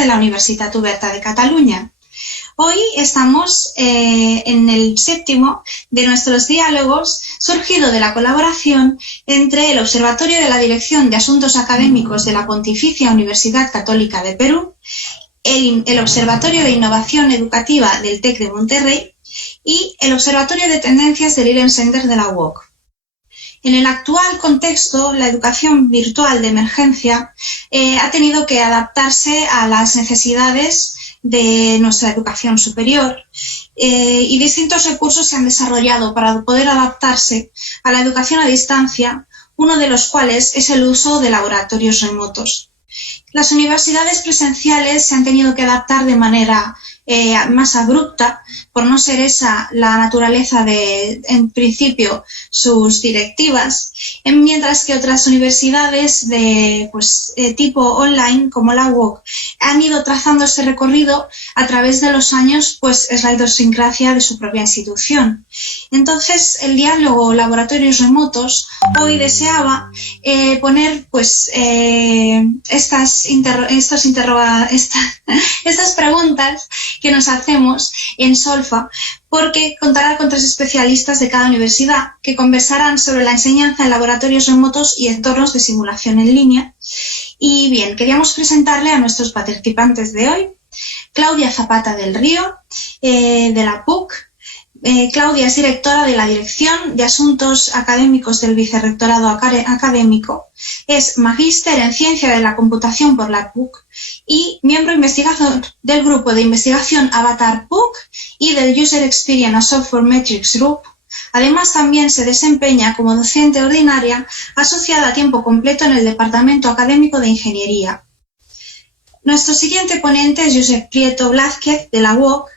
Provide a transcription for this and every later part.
de la Universitat Oberta de Cataluña. Hoy estamos en el 7º de nuestros diálogos, surgido de la colaboración entre el Observatorio de la Dirección de Asuntos Académicos de la Pontificia Universidad Católica de Perú, el Observatorio de Innovación Educativa del TEC de Monterrey y el Observatorio de Tendencias del Learning Center de la UOC. En el actual contexto, la educación virtual de emergencia ha tenido que adaptarse a las necesidades de nuestra educación superior y distintos recursos se han desarrollado para poder adaptarse a la educación a distancia, uno de los cuales es el uso de laboratorios remotos. Las universidades presenciales se han tenido que adaptar de manera más abrupta, por no ser esa la naturaleza de, en principio, sus directivas, mientras que otras universidades de tipo online, como la UOC, han ido trazando este recorrido a través de los años, pues es la idiosincrasia de su propia institución. Entonces, el diálogo Laboratorios Remotos hoy deseaba poner estas preguntas que nos hacemos en Solfa, porque contará con 3 especialistas de cada universidad que conversarán sobre la enseñanza en laboratorios remotos y entornos de simulación en línea. Y bien, queríamos presentarle a nuestros participantes de hoy. Claudia Zapata del Río, de la PUC. Claudia es directora de la Dirección de Asuntos Académicos del Vicerrectorado Académico, es magíster en Ciencia de la Computación por la PUC y miembro investigador del grupo de investigación Avatar PUC y del User Experience Software Metrics Group. Además, también se desempeña como docente ordinaria asociada a tiempo completo en el Departamento Académico de Ingeniería. Nuestro siguiente ponente es Josep Prieto Blázquez, de la UOC.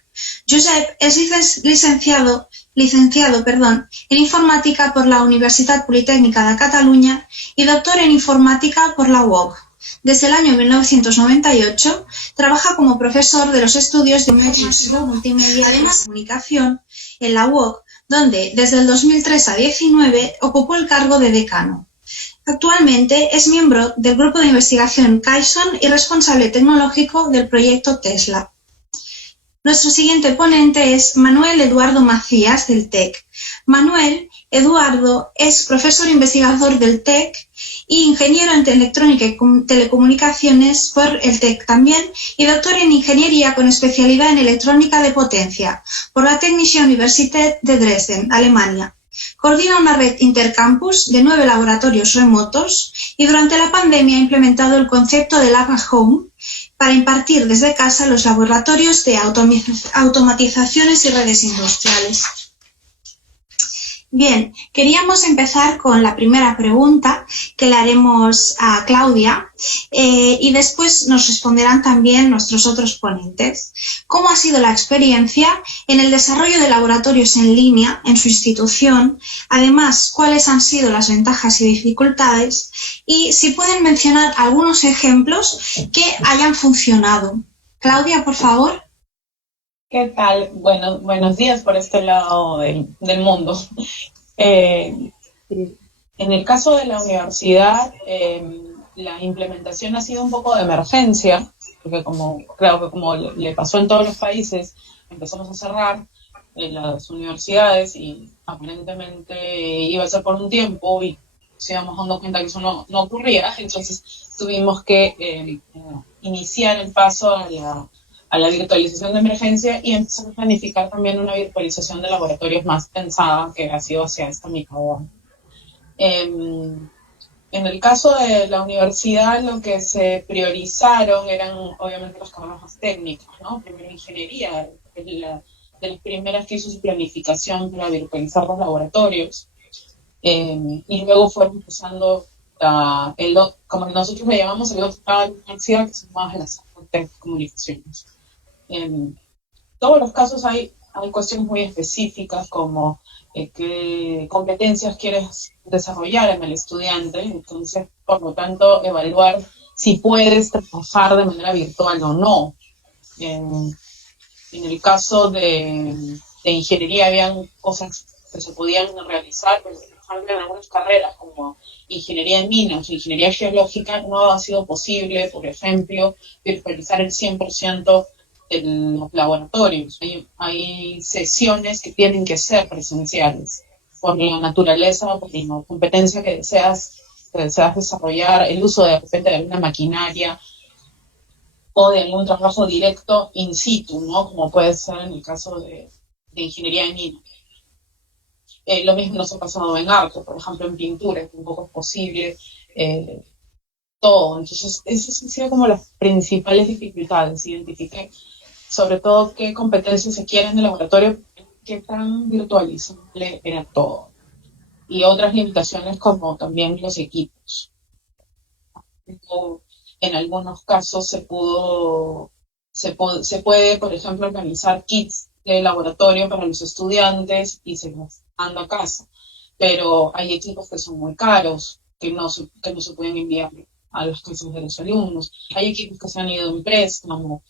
Josep es licenciado en Informática por la Universitat Politécnica de Cataluña y doctor en Informática por la UOC. Desde el año 1998 trabaja como profesor de los estudios de Metrics Multimedia y Comunicación en la UOC, donde desde el 2003 a 2019 ocupó el cargo de decano. Actualmente es miembro del grupo de investigación Kaizen y responsable tecnológico del proyecto Tesla. Nuestro siguiente ponente es Manuel Eduardo Macías, del TEC. Manuel Eduardo es profesor investigador del TEC e ingeniero en electrónica y telecomunicaciones por el TEC también y doctor en ingeniería con especialidad en electrónica de potencia por la Technische Universität de Dresden, Alemania. Coordina una red intercampus de 9 laboratorios remotos y durante la pandemia ha implementado el concepto de Lab at Home para impartir desde casa los laboratorios de automatizaciones y redes industriales. Bien, queríamos empezar con la primera pregunta que le haremos a Claudia y después nos responderán también nuestros otros ponentes. ¿Cómo ha sido la experiencia en el desarrollo de laboratorios en línea en su institución? Además, ¿cuáles han sido las ventajas y dificultades? Y si pueden mencionar algunos ejemplos que hayan funcionado. Claudia, por favor. ¿Qué tal? Bueno, buenos días por este lado del mundo. En el caso de la universidad, la implementación ha sido un poco de emergencia, porque como le pasó en todos los países, empezamos a cerrar las universidades y aparentemente iba a ser por un tiempo y nos íbamos dando cuenta que eso no ocurría, entonces tuvimos que iniciar el paso a la virtualización de emergencia y empezar a planificar también una virtualización de laboratorios más pensada que ha sido hacia esta microonda. En el caso de la universidad, lo que se priorizaron eran obviamente las carreras más técnicas, ¿no? Primero ingeniería, de las primeras que hizo su planificación para virtualizar los laboratorios, y luego fueron empezando como nosotros le llamamos el otro lado de la universidad, que son más las comunicaciones. En todos los casos hay cuestiones muy específicas como qué competencias quieres desarrollar en el estudiante, entonces por lo tanto evaluar si puedes trabajar de manera virtual o no. En el caso de ingeniería habían cosas que se podían realizar, pero ejemplo, en algunas carreras como ingeniería en minas o ingeniería geológica, no ha sido posible, por ejemplo, virtualizar el 100% de los laboratorios. Hay sesiones que tienen que ser presenciales por la naturaleza, por la competencia que deseas desarrollar, el uso de repente de alguna maquinaria o de algún trabajo directo in situ, ¿no? Como puede ser en el caso de ingeniería en minas. Lo mismo nos ha pasado en arte, por ejemplo, en pintura, que tampoco es posible todo. Entonces, esas han sido como las principales dificultades. Identifiqué sobre todo qué competencias se quieren del laboratorio, qué tan virtualizable era todo. Y otras limitaciones como también los equipos. En algunos casos se puede, por ejemplo, organizar kits de laboratorio para los estudiantes y se los manda a casa. Pero hay equipos que son muy caros, que no se pueden enviar a las casas de los alumnos. Hay equipos que se han ido en préstamo,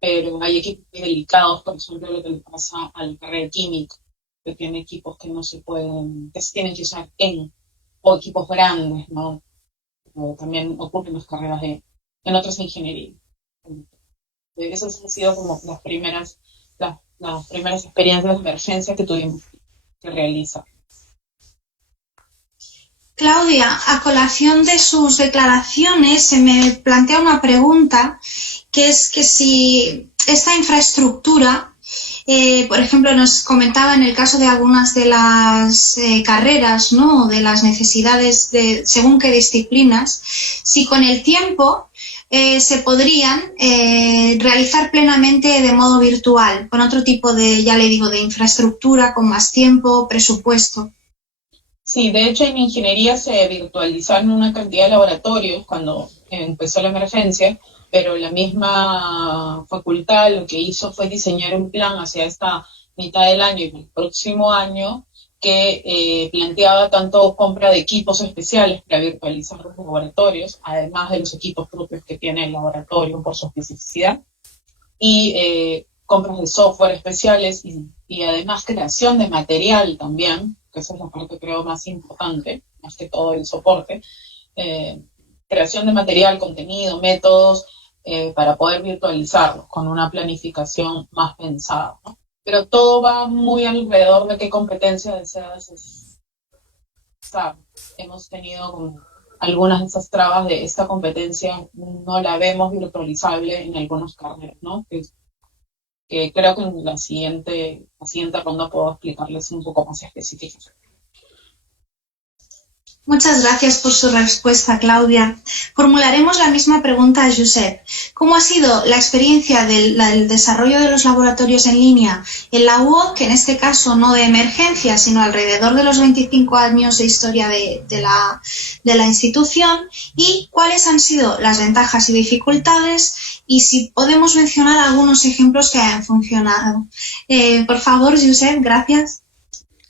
pero hay equipos muy delicados, por ejemplo, lo que le pasa a la carrera de química, que tiene equipos que no se pueden, que se tienen que usar o equipos grandes, ¿no? También ocurre en las carreras en otras ingenierías. Esas han sido como las primeras experiencias de emergencia que tuvimos que realizar. Claudia, a colación de sus declaraciones se me plantea una pregunta, que es que si esta infraestructura, por ejemplo, nos comentaba en el caso de algunas de las carreras, ¿no?, de las necesidades de según qué disciplinas, si con el tiempo se podrían realizar plenamente de modo virtual, con otro tipo de, ya le digo, de infraestructura, con más tiempo, presupuesto. Sí, de hecho en ingeniería se virtualizaron una cantidad de laboratorios cuando empezó la emergencia, pero la misma facultad lo que hizo fue diseñar un plan hacia esta mitad del año y el próximo año que planteaba tanto compra de equipos especiales para virtualizar los laboratorios, además de los equipos propios que tiene el laboratorio por su especificidad, y compras de software especiales y además creación de material también, que esa es la parte creo más importante, más que todo el soporte, creación de material, contenido, métodos, para poder virtualizarlo con una planificación más pensada, ¿no? Pero todo va muy alrededor de qué competencia deseas usar. Hemos tenido como algunas de esas trabas de esta competencia, no la vemos virtualizable en algunas carreras, ¿no? Que creo que en la siguiente ronda puedo explicarles un poco más específicamente. Muchas gracias por su respuesta, Claudia. Formularemos la misma pregunta a Josep. ¿Cómo ha sido la experiencia del desarrollo de los laboratorios en línea en la UOC, en este caso no de emergencia, sino alrededor de los 25 años de historia de la institución? ¿Y cuáles han sido las ventajas y dificultades? Y si podemos mencionar algunos ejemplos que hayan funcionado. Por favor, Josep, gracias.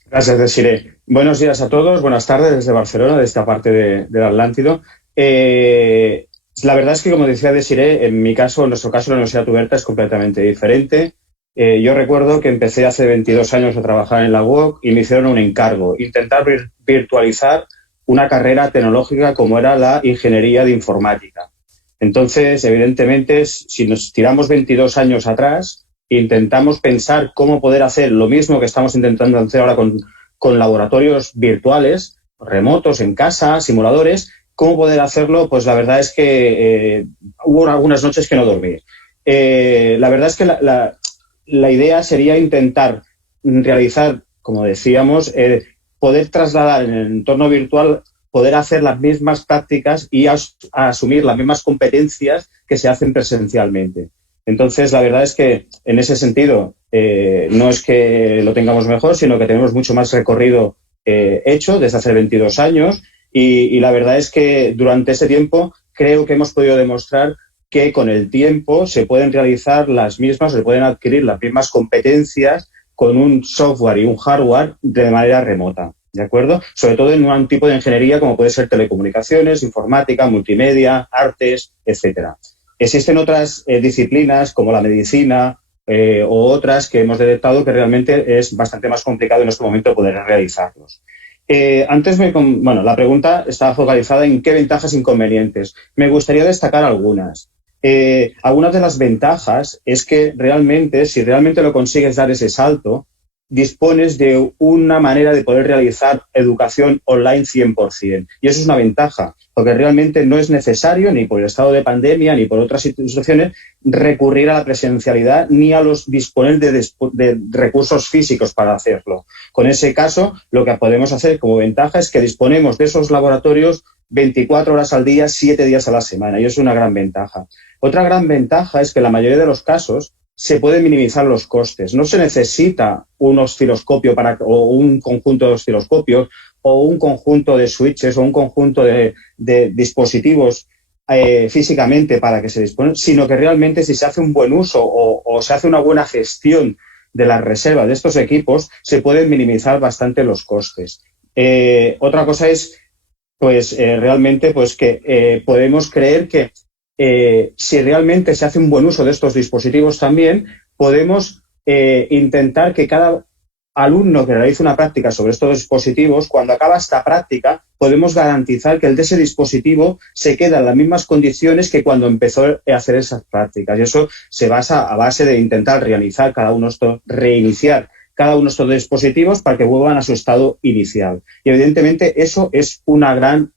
Gracias, Desiree. Buenos días a todos, buenas tardes desde Barcelona, de esta parte del Atlántico. La verdad es que, como decía Desiree, en nuestro caso, la Universidad Tuberta es completamente diferente. Yo recuerdo que empecé hace 22 años a trabajar en la UOC y me hicieron un encargo, intentar virtualizar una carrera tecnológica como era la ingeniería de informática. Entonces, evidentemente, si nos tiramos 22 años atrás, intentamos pensar cómo poder hacer lo mismo que estamos intentando hacer ahora con laboratorios virtuales, remotos, en casa, simuladores. ¿Cómo poder hacerlo? Pues la verdad es que hubo algunas noches que no dormí. La verdad es que la idea sería intentar realizar, como decíamos, poder trasladar en el entorno virtual, poder hacer las mismas prácticas y asumir las mismas competencias que se hacen presencialmente. Entonces, la verdad es que en ese sentido no es que lo tengamos mejor, sino que tenemos mucho más recorrido hecho desde hace 22 años y la verdad es que durante ese tiempo creo que hemos podido demostrar que con el tiempo se pueden realizar se pueden adquirir las mismas competencias con un software y un hardware de manera remota, ¿de acuerdo? Sobre todo en un tipo de ingeniería como puede ser telecomunicaciones, informática, multimedia, artes, etcétera. Existen otras disciplinas como la medicina o otras que hemos detectado que realmente es bastante más complicado en este momento poder realizarlos. Antes, la pregunta estaba focalizada en qué ventajas e inconvenientes. Me gustaría destacar algunas. Algunas de las ventajas es que realmente, si realmente lo consigues dar ese salto, dispones de una manera de poder realizar educación online 100%. Y eso es una ventaja, porque realmente no es necesario, ni por el estado de pandemia, ni por otras situaciones, recurrir a la presencialidad ni a disponer de recursos físicos para hacerlo. Con ese caso, lo que podemos hacer como ventaja es que disponemos de esos laboratorios 24 horas al día, 7 días a la semana, y eso es una gran ventaja. Otra gran ventaja es que en la mayoría de los casos se pueden minimizar los costes. No se necesita un osciloscopio o un conjunto de osciloscopios o un conjunto de switches o un conjunto de dispositivos físicamente para que se dispongan, sino que realmente si se hace un buen uso o se hace una buena gestión de la reserva de estos equipos, se pueden minimizar bastante los costes. Otra cosa es realmente que podemos creer que si realmente se hace un buen uso de estos dispositivos también, podemos intentar que cada alumno que realice una práctica sobre estos dispositivos, cuando acaba esta práctica, podemos garantizar que el de ese dispositivo se queda en las mismas condiciones que cuando empezó a hacer esas prácticas. Y eso se basa a base de intentar reiniciar cada uno de estos dispositivos para que vuelvan a su estado inicial. Y evidentemente eso es una gran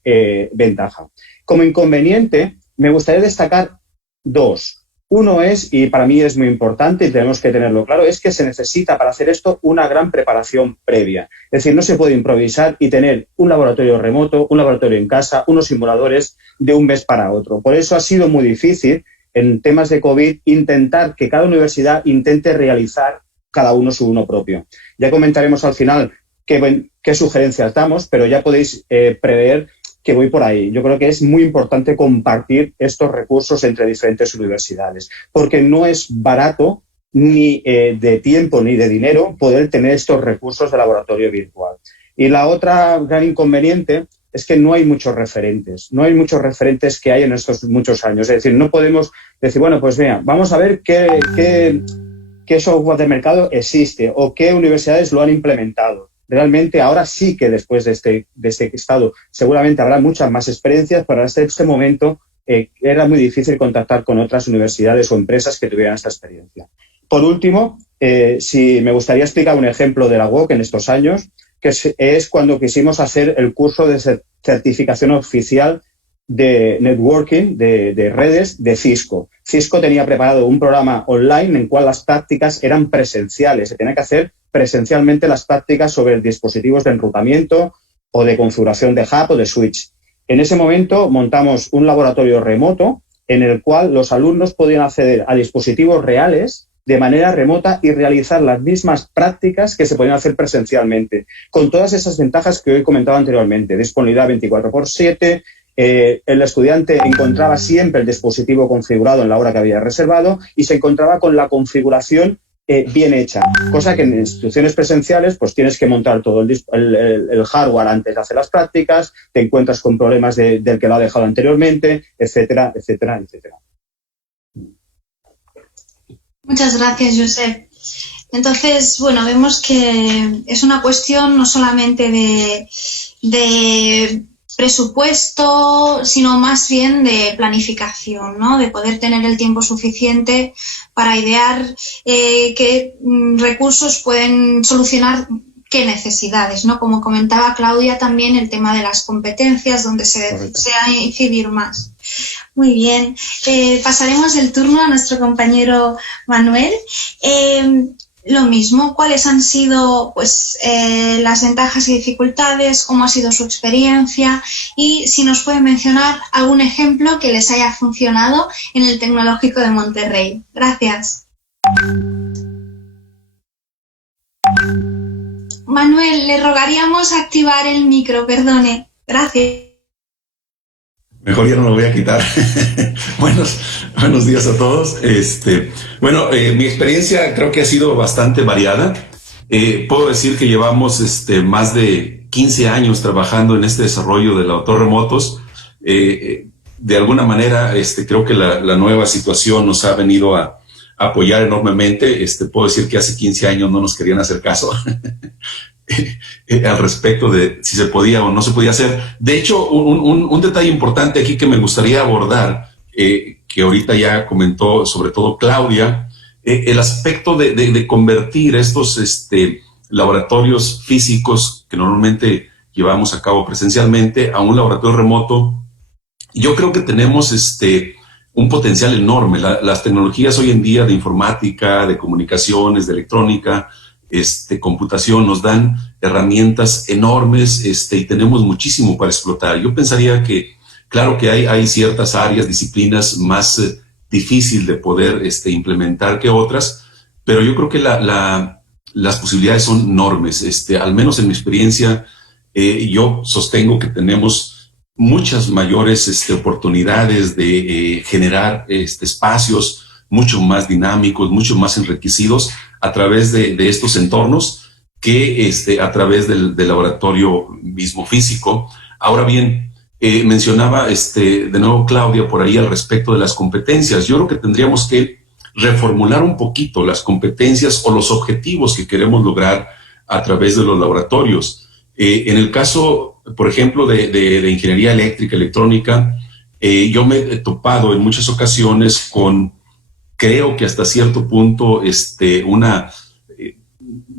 ventaja. Como inconveniente, me gustaría destacar dos. Uno es, y para mí es muy importante y tenemos que tenerlo claro, es que se necesita para hacer esto una gran preparación previa. Es decir, no se puede improvisar y tener un laboratorio remoto, un laboratorio en casa, unos simuladores de un mes para otro. Por eso ha sido muy difícil en temas de COVID intentar que cada universidad intente realizar cada uno su uno propio. Ya comentaremos al final qué sugerencias damos, pero ya podéis prever que voy por ahí. Yo creo que es muy importante compartir estos recursos entre diferentes universidades, porque no es barato ni de tiempo ni de dinero poder tener estos recursos de laboratorio virtual. Y la otra gran inconveniente es que no hay muchos referentes que hay en estos muchos años. Es decir, no podemos decir, bueno, pues mira, vamos a ver qué software de mercado existe o qué universidades lo han implementado. Realmente ahora sí que después de este estado seguramente habrá muchas más experiencias, pero hasta este momento era muy difícil contactar con otras universidades o empresas que tuvieran esta experiencia. Por último, si me gustaría explicar un ejemplo de la UOC en estos años, que es cuando quisimos hacer el curso de certificación oficial de networking, de redes, de Cisco. Cisco tenía preparado un programa online en el cual las prácticas eran presenciales. Se tenía que hacer presencialmente las prácticas sobre dispositivos de enrutamiento o de configuración de hub o de switch. En ese momento montamos un laboratorio remoto en el cual los alumnos podían acceder a dispositivos reales de manera remota y realizar las mismas prácticas que se podían hacer presencialmente, con todas esas ventajas que he comentado anteriormente: disponibilidad 24/7, el estudiante encontraba siempre el dispositivo configurado en la hora que había reservado y se encontraba con la configuración bien hecha, cosa que en instituciones presenciales pues tienes que montar todo el hardware antes de hacer las prácticas, te encuentras con problemas del que lo ha dejado anteriormente, etcétera, etcétera, etcétera. Muchas gracias, Josep. Entonces, bueno, vemos que es una cuestión no solamente de presupuesto, sino más bien de planificación, ¿no? De poder tener el tiempo suficiente para idear qué recursos pueden solucionar qué necesidades, ¿no? Como comentaba Claudia, también el tema de las competencias, donde se desea incidir más. Muy bien. Pasaremos el turno a nuestro compañero Manuel. Lo mismo, ¿cuáles han sido las ventajas y dificultades? ¿Cómo ha sido su experiencia? Y si nos puede mencionar algún ejemplo que les haya funcionado en el Tecnológico de Monterrey. Gracias. Manuel, le rogaríamos activar el micro, perdone. Gracias. Mejor ya no lo voy a quitar. Buenos días a todos. Mi experiencia creo que ha sido bastante variada. Puedo decir que llevamos más de 15 años trabajando en este desarrollo de laboratorios remotos. De alguna manera, creo que la nueva situación nos ha venido a apoyar enormemente. Puedo decir que hace 15 años no nos querían hacer caso. al respecto de si se podía o no se podía hacer. De hecho, un detalle importante aquí que me gustaría abordar, que ahorita ya comentó sobre todo Claudia, el aspecto de convertir estos laboratorios físicos que normalmente llevamos a cabo presencialmente a un laboratorio remoto. Yo creo que tenemos un potencial enorme. Las tecnologías hoy en día de informática, de comunicaciones, de electrónica, computación, nos dan herramientas enormes y tenemos muchísimo para explotar. Yo pensaría que, claro que hay ciertas áreas, disciplinas más difícil de poder implementar que otras, pero yo creo que las posibilidades son enormes. Al menos en mi experiencia, yo sostengo que tenemos muchas mayores oportunidades de generar espacios mucho más dinámicos, mucho más enriquecidos a través de estos entornos que a través del laboratorio mismo físico. Ahora bien, mencionaba de nuevo Claudia por ahí al respecto de las competencias. Yo creo que tendríamos que reformular un poquito las competencias o los objetivos que queremos lograr a través de los laboratorios. En el caso, por ejemplo, de ingeniería eléctrica, electrónica, yo me he topado en muchas ocasiones con, creo que hasta cierto punto,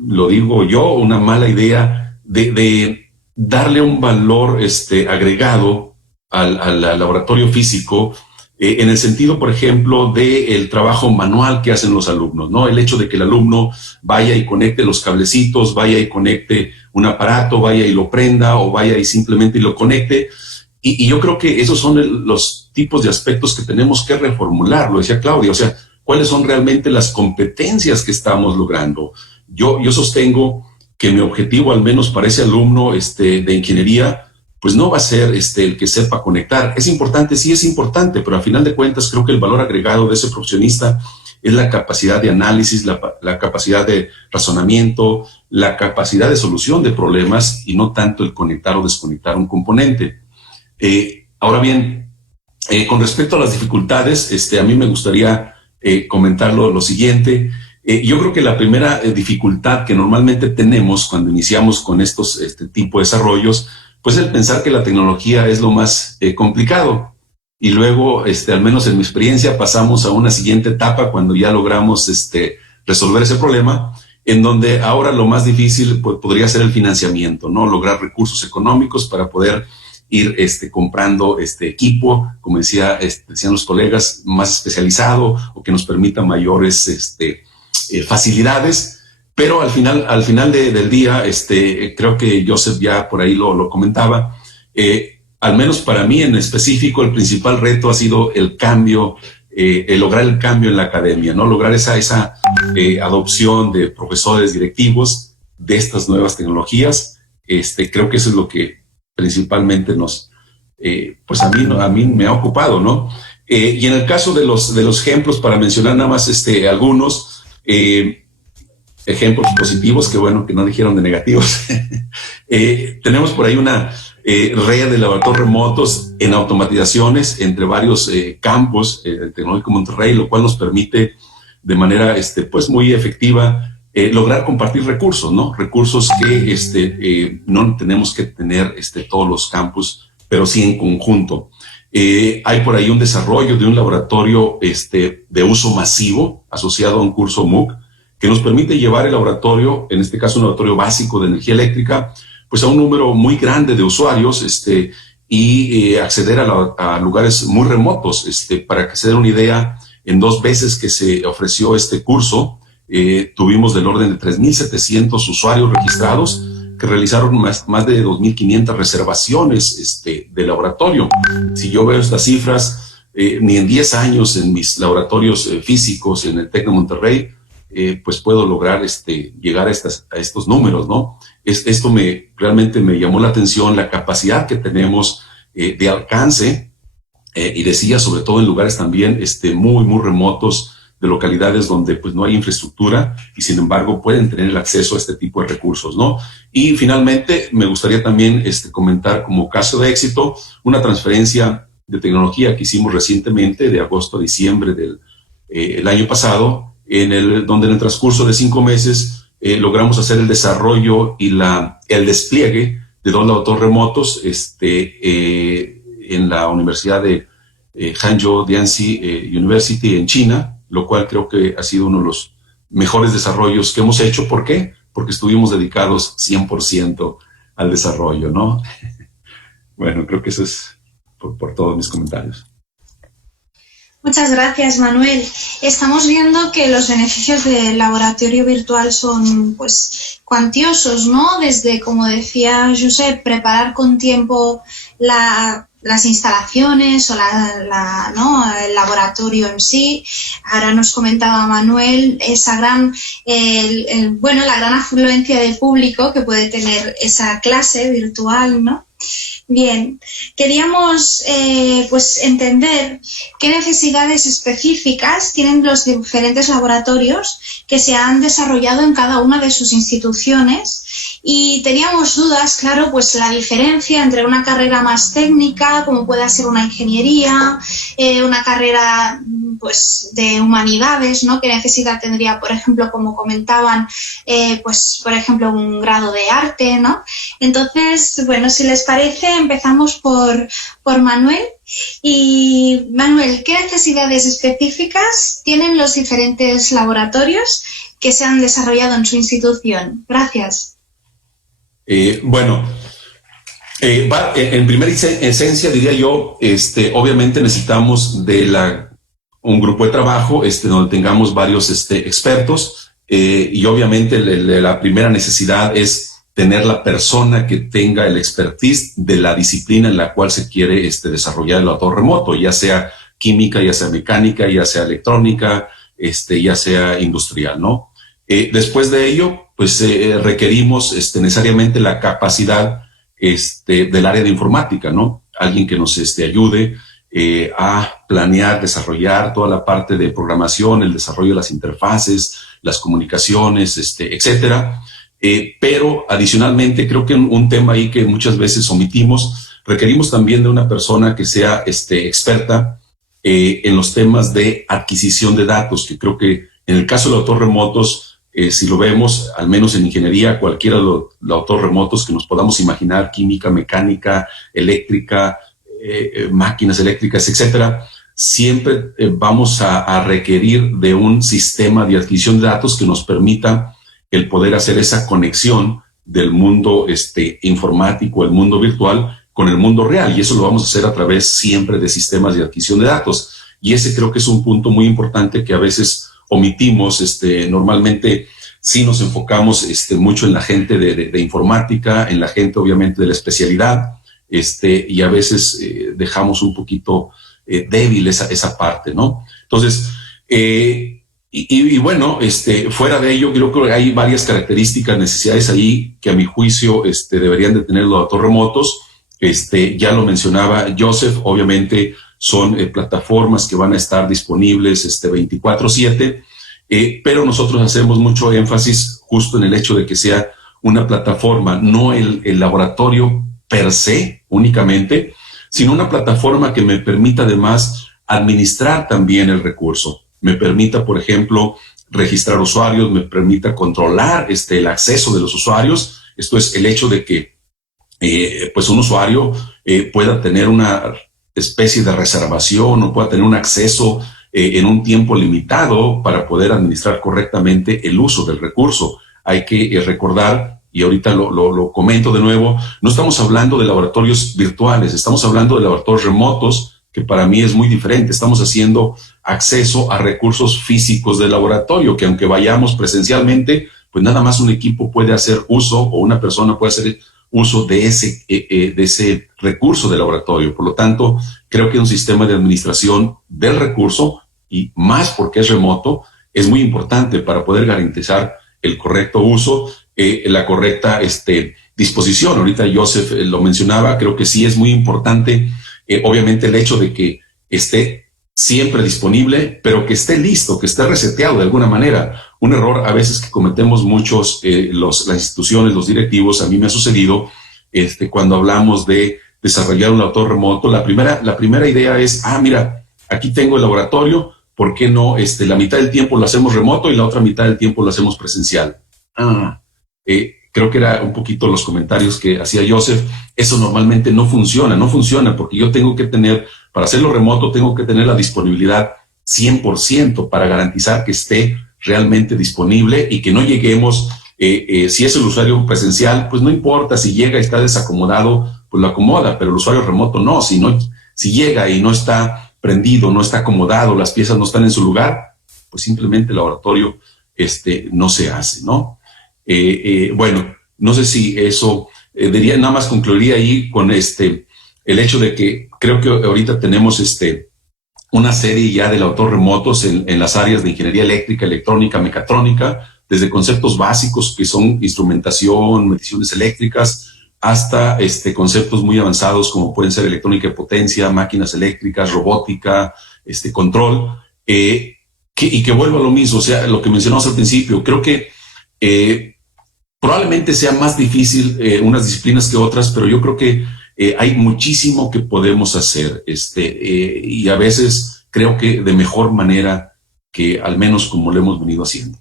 lo digo yo, una mala idea de darle un valor agregado al laboratorio físico, en el sentido, por ejemplo, del trabajo manual que hacen los alumnos, ¿no? El hecho de que el alumno vaya y conecte los cablecitos, vaya y conecte un aparato, vaya y lo prenda o vaya y simplemente lo conecte. Y yo creo que esos son los tipos de aspectos que tenemos que reformular, lo decía Claudia, o sea, ¿cuáles son realmente las competencias que estamos logrando? Yo sostengo que mi objetivo, al menos para ese alumno de ingeniería, pues no va a ser el que sepa conectar. Es importante, sí es importante, pero a final de cuentas creo que el valor agregado de ese profesionista es la capacidad de análisis, la capacidad de razonamiento, la capacidad de solución de problemas y no tanto el conectar o desconectar un componente. Ahora bien, con respecto a las dificultades, a mí me gustaría comentar lo siguiente. Yo creo que la primera dificultad que normalmente tenemos cuando iniciamos con este tipo de desarrollos, pues el pensar que la tecnología es lo más complicado. Y luego, al menos en mi experiencia, pasamos a una siguiente etapa cuando ya logramos resolver ese problema, en donde ahora lo más difícil pues, podría ser el financiamiento, ¿no? Lograr recursos económicos para poder ir comprando equipo, como decían los colegas, más especializado o que nos permita mayores facilidades. Pero al final del día, creo que Joseph ya por ahí lo comentaba, al menos para mí en específico, el principal reto ha sido el cambio, lograr el cambio en la academia, ¿no? Lograr esa adopción de profesores directivos de estas nuevas tecnologías. Creo que eso es lo que principalmente pues a mí me ha ocupado, ¿no? Y en el caso de los ejemplos, para mencionar nada más algunos, ejemplos positivos, que bueno, que no dijeron de negativos. Tenemos por ahí una red de laboratorios remotos en automatizaciones entre varios campos del Tecnológico Monterrey, lo cual nos permite de manera pues muy efectiva lograr compartir recursos, ¿no? Recursos que no tenemos que tener todos los campus, pero sí en conjunto. Hay por ahí un desarrollo de un laboratorio de uso masivo asociado a un curso MOOC, que nos permite llevar el laboratorio, en este caso un laboratorio básico de energía eléctrica, pues a un número muy grande de usuarios y acceder a lugares muy remotos. Para que se den una idea, en 2 veces que se ofreció este curso, tuvimos del orden de 3,700 usuarios registrados que realizaron más de 2,500 reservaciones de laboratorio. Si yo veo estas cifras, ni en 10 años en mis laboratorios físicos en el TEC de Monterrey, pues puedo lograr llegar a estos números, ¿no? Esto realmente me llamó la atención, la capacidad que tenemos de alcance, y decía, sobre todo en lugares también muy, muy remotos, de localidades donde pues no hay infraestructura y sin embargo pueden tener el acceso a este tipo de recursos, ¿no? Y finalmente me gustaría también comentar como caso de éxito una transferencia de tecnología que hicimos recientemente de agosto a diciembre del año pasado, donde en el transcurso de 5 meses logramos hacer el desarrollo y el despliegue de 2 laboratorios remotos en la Universidad de Hangzhou Dianxi University en China, lo cual creo que ha sido uno de los mejores desarrollos que hemos hecho. ¿Por qué? Porque estuvimos dedicados 100% al desarrollo, ¿no? Bueno, creo que eso es por todos mis comentarios. Muchas gracias, Manuel. Estamos viendo que los beneficios del laboratorio virtual son, pues, cuantiosos, ¿no? Desde, como decía Josep, preparar con tiempo las instalaciones o ¿no? el laboratorio en sí. Ahora nos comentaba Manuel esa la gran afluencia de público que puede tener esa clase virtual, ¿no? Bien, queríamos pues entender qué necesidades específicas tienen los diferentes laboratorios que se han desarrollado en cada una de sus instituciones, y teníamos dudas, claro, pues la diferencia entre una carrera más técnica, como pueda ser una ingeniería, una carrera pues de humanidades, ¿no? ¿Qué necesidad tendría, por ejemplo, como comentaban, pues por ejemplo un grado de arte, ¿no? Entonces, bueno, si les parece, empezamos por Manuel. Y Manuel, ¿qué necesidades específicas tienen los diferentes laboratorios que se han desarrollado en su institución? Gracias. Bueno, en primera esencia diría yo, obviamente necesitamos un grupo de trabajo donde tengamos varios expertos, y obviamente la primera necesidad es tener la persona que tenga el expertise de la disciplina en la cual se quiere desarrollar el laboratorio remoto, ya sea química, ya sea mecánica, ya sea electrónica, ya sea industrial, ¿no? Después de ello, pues requerimos necesariamente la capacidad del área de informática, ¿no? Alguien que nos ayude a planear, desarrollar toda la parte de programación, el desarrollo de las interfaces, las comunicaciones, etcétera. Pero adicionalmente, creo que un tema ahí que muchas veces omitimos, requerimos también de una persona que sea experta en los temas de adquisición de datos, que creo que en el caso de los laboratorios remotos, si lo vemos, al menos en ingeniería, cualquiera de los laboratorios remotos que nos podamos imaginar, química, mecánica, eléctrica, máquinas eléctricas, etcétera, siempre vamos a requerir de un sistema de adquisición de datos que nos permita el poder hacer esa conexión del mundo informático, el mundo virtual, con el mundo real. Y eso lo vamos a hacer a través siempre de sistemas de adquisición de datos. Y ese creo que es un punto muy importante que a veces omitimos. Normalmente sí nos enfocamos mucho en la gente de informática, en la gente obviamente de la especialidad, y a veces dejamos un poquito débil esa parte, ¿no? Entonces, y bueno, fuera de ello, creo que hay varias características, necesidades ahí que a mi juicio deberían de tener los laboratorios remotos. Ya lo mencionaba Joseph, obviamente son plataformas que van a estar disponibles 24/7, pero nosotros hacemos mucho énfasis justo en el hecho de que sea una plataforma, no el laboratorio per se únicamente, sino una plataforma que me permita además administrar también el recurso. Me permita, por ejemplo, registrar usuarios, me permita controlar el acceso de los usuarios. Esto es el hecho de que pues un usuario pueda tener una especie de reservación o pueda tener un acceso en un tiempo limitado para poder administrar correctamente el uso del recurso. Hay que recordar, y ahorita lo comento de nuevo, no estamos hablando de laboratorios virtuales, estamos hablando de laboratorios remotos, que para mí es muy diferente. Estamos haciendo acceso a recursos físicos del laboratorio, que aunque vayamos presencialmente, pues nada más un equipo puede hacer uso o una persona puede hacer uso de ese recurso del laboratorio. Por lo tanto, creo que un sistema de administración del recurso, y más porque es remoto, es muy importante para poder garantizar el correcto uso, la correcta disposición. Ahorita Joseph lo mencionaba, creo que sí es muy importante, obviamente, el hecho de que esté siempre disponible, pero que esté listo, que esté reseteado de alguna manera. Un error a veces que cometemos muchos, las instituciones, los directivos, a mí me ha sucedido, cuando hablamos de desarrollar un laboratorio remoto, la primera idea es, mira, aquí tengo el laboratorio, ¿por qué no la mitad del tiempo lo hacemos remoto y la otra mitad del tiempo lo hacemos presencial? creo que era un poquito los comentarios que hacía Joseph, eso normalmente no funciona porque yo tengo que tener, para hacerlo remoto, tengo que tener la disponibilidad 100% para garantizar que esté realmente disponible y que no lleguemos, si es el usuario presencial, pues no importa, si llega y está desacomodado, pues lo acomoda, pero el usuario remoto no, si llega y no está prendido, no está acomodado, las piezas no están en su lugar, pues simplemente el laboratorio no se hace, ¿no? Bueno, no sé si eso, diría, nada más concluiría ahí con el hecho de que creo que ahorita tenemos una serie ya de laboratorios remotos en las áreas de ingeniería eléctrica, electrónica, mecatrónica, desde conceptos básicos que son instrumentación, mediciones eléctricas, hasta conceptos muy avanzados como pueden ser electrónica de potencia, máquinas eléctricas, robótica, control, y que vuelvo a lo mismo, o sea, lo que mencionamos al principio, creo que probablemente sea más difícil unas disciplinas que otras, pero yo creo que hay muchísimo que podemos hacer, y a veces creo que de mejor manera que al menos como lo hemos venido haciendo.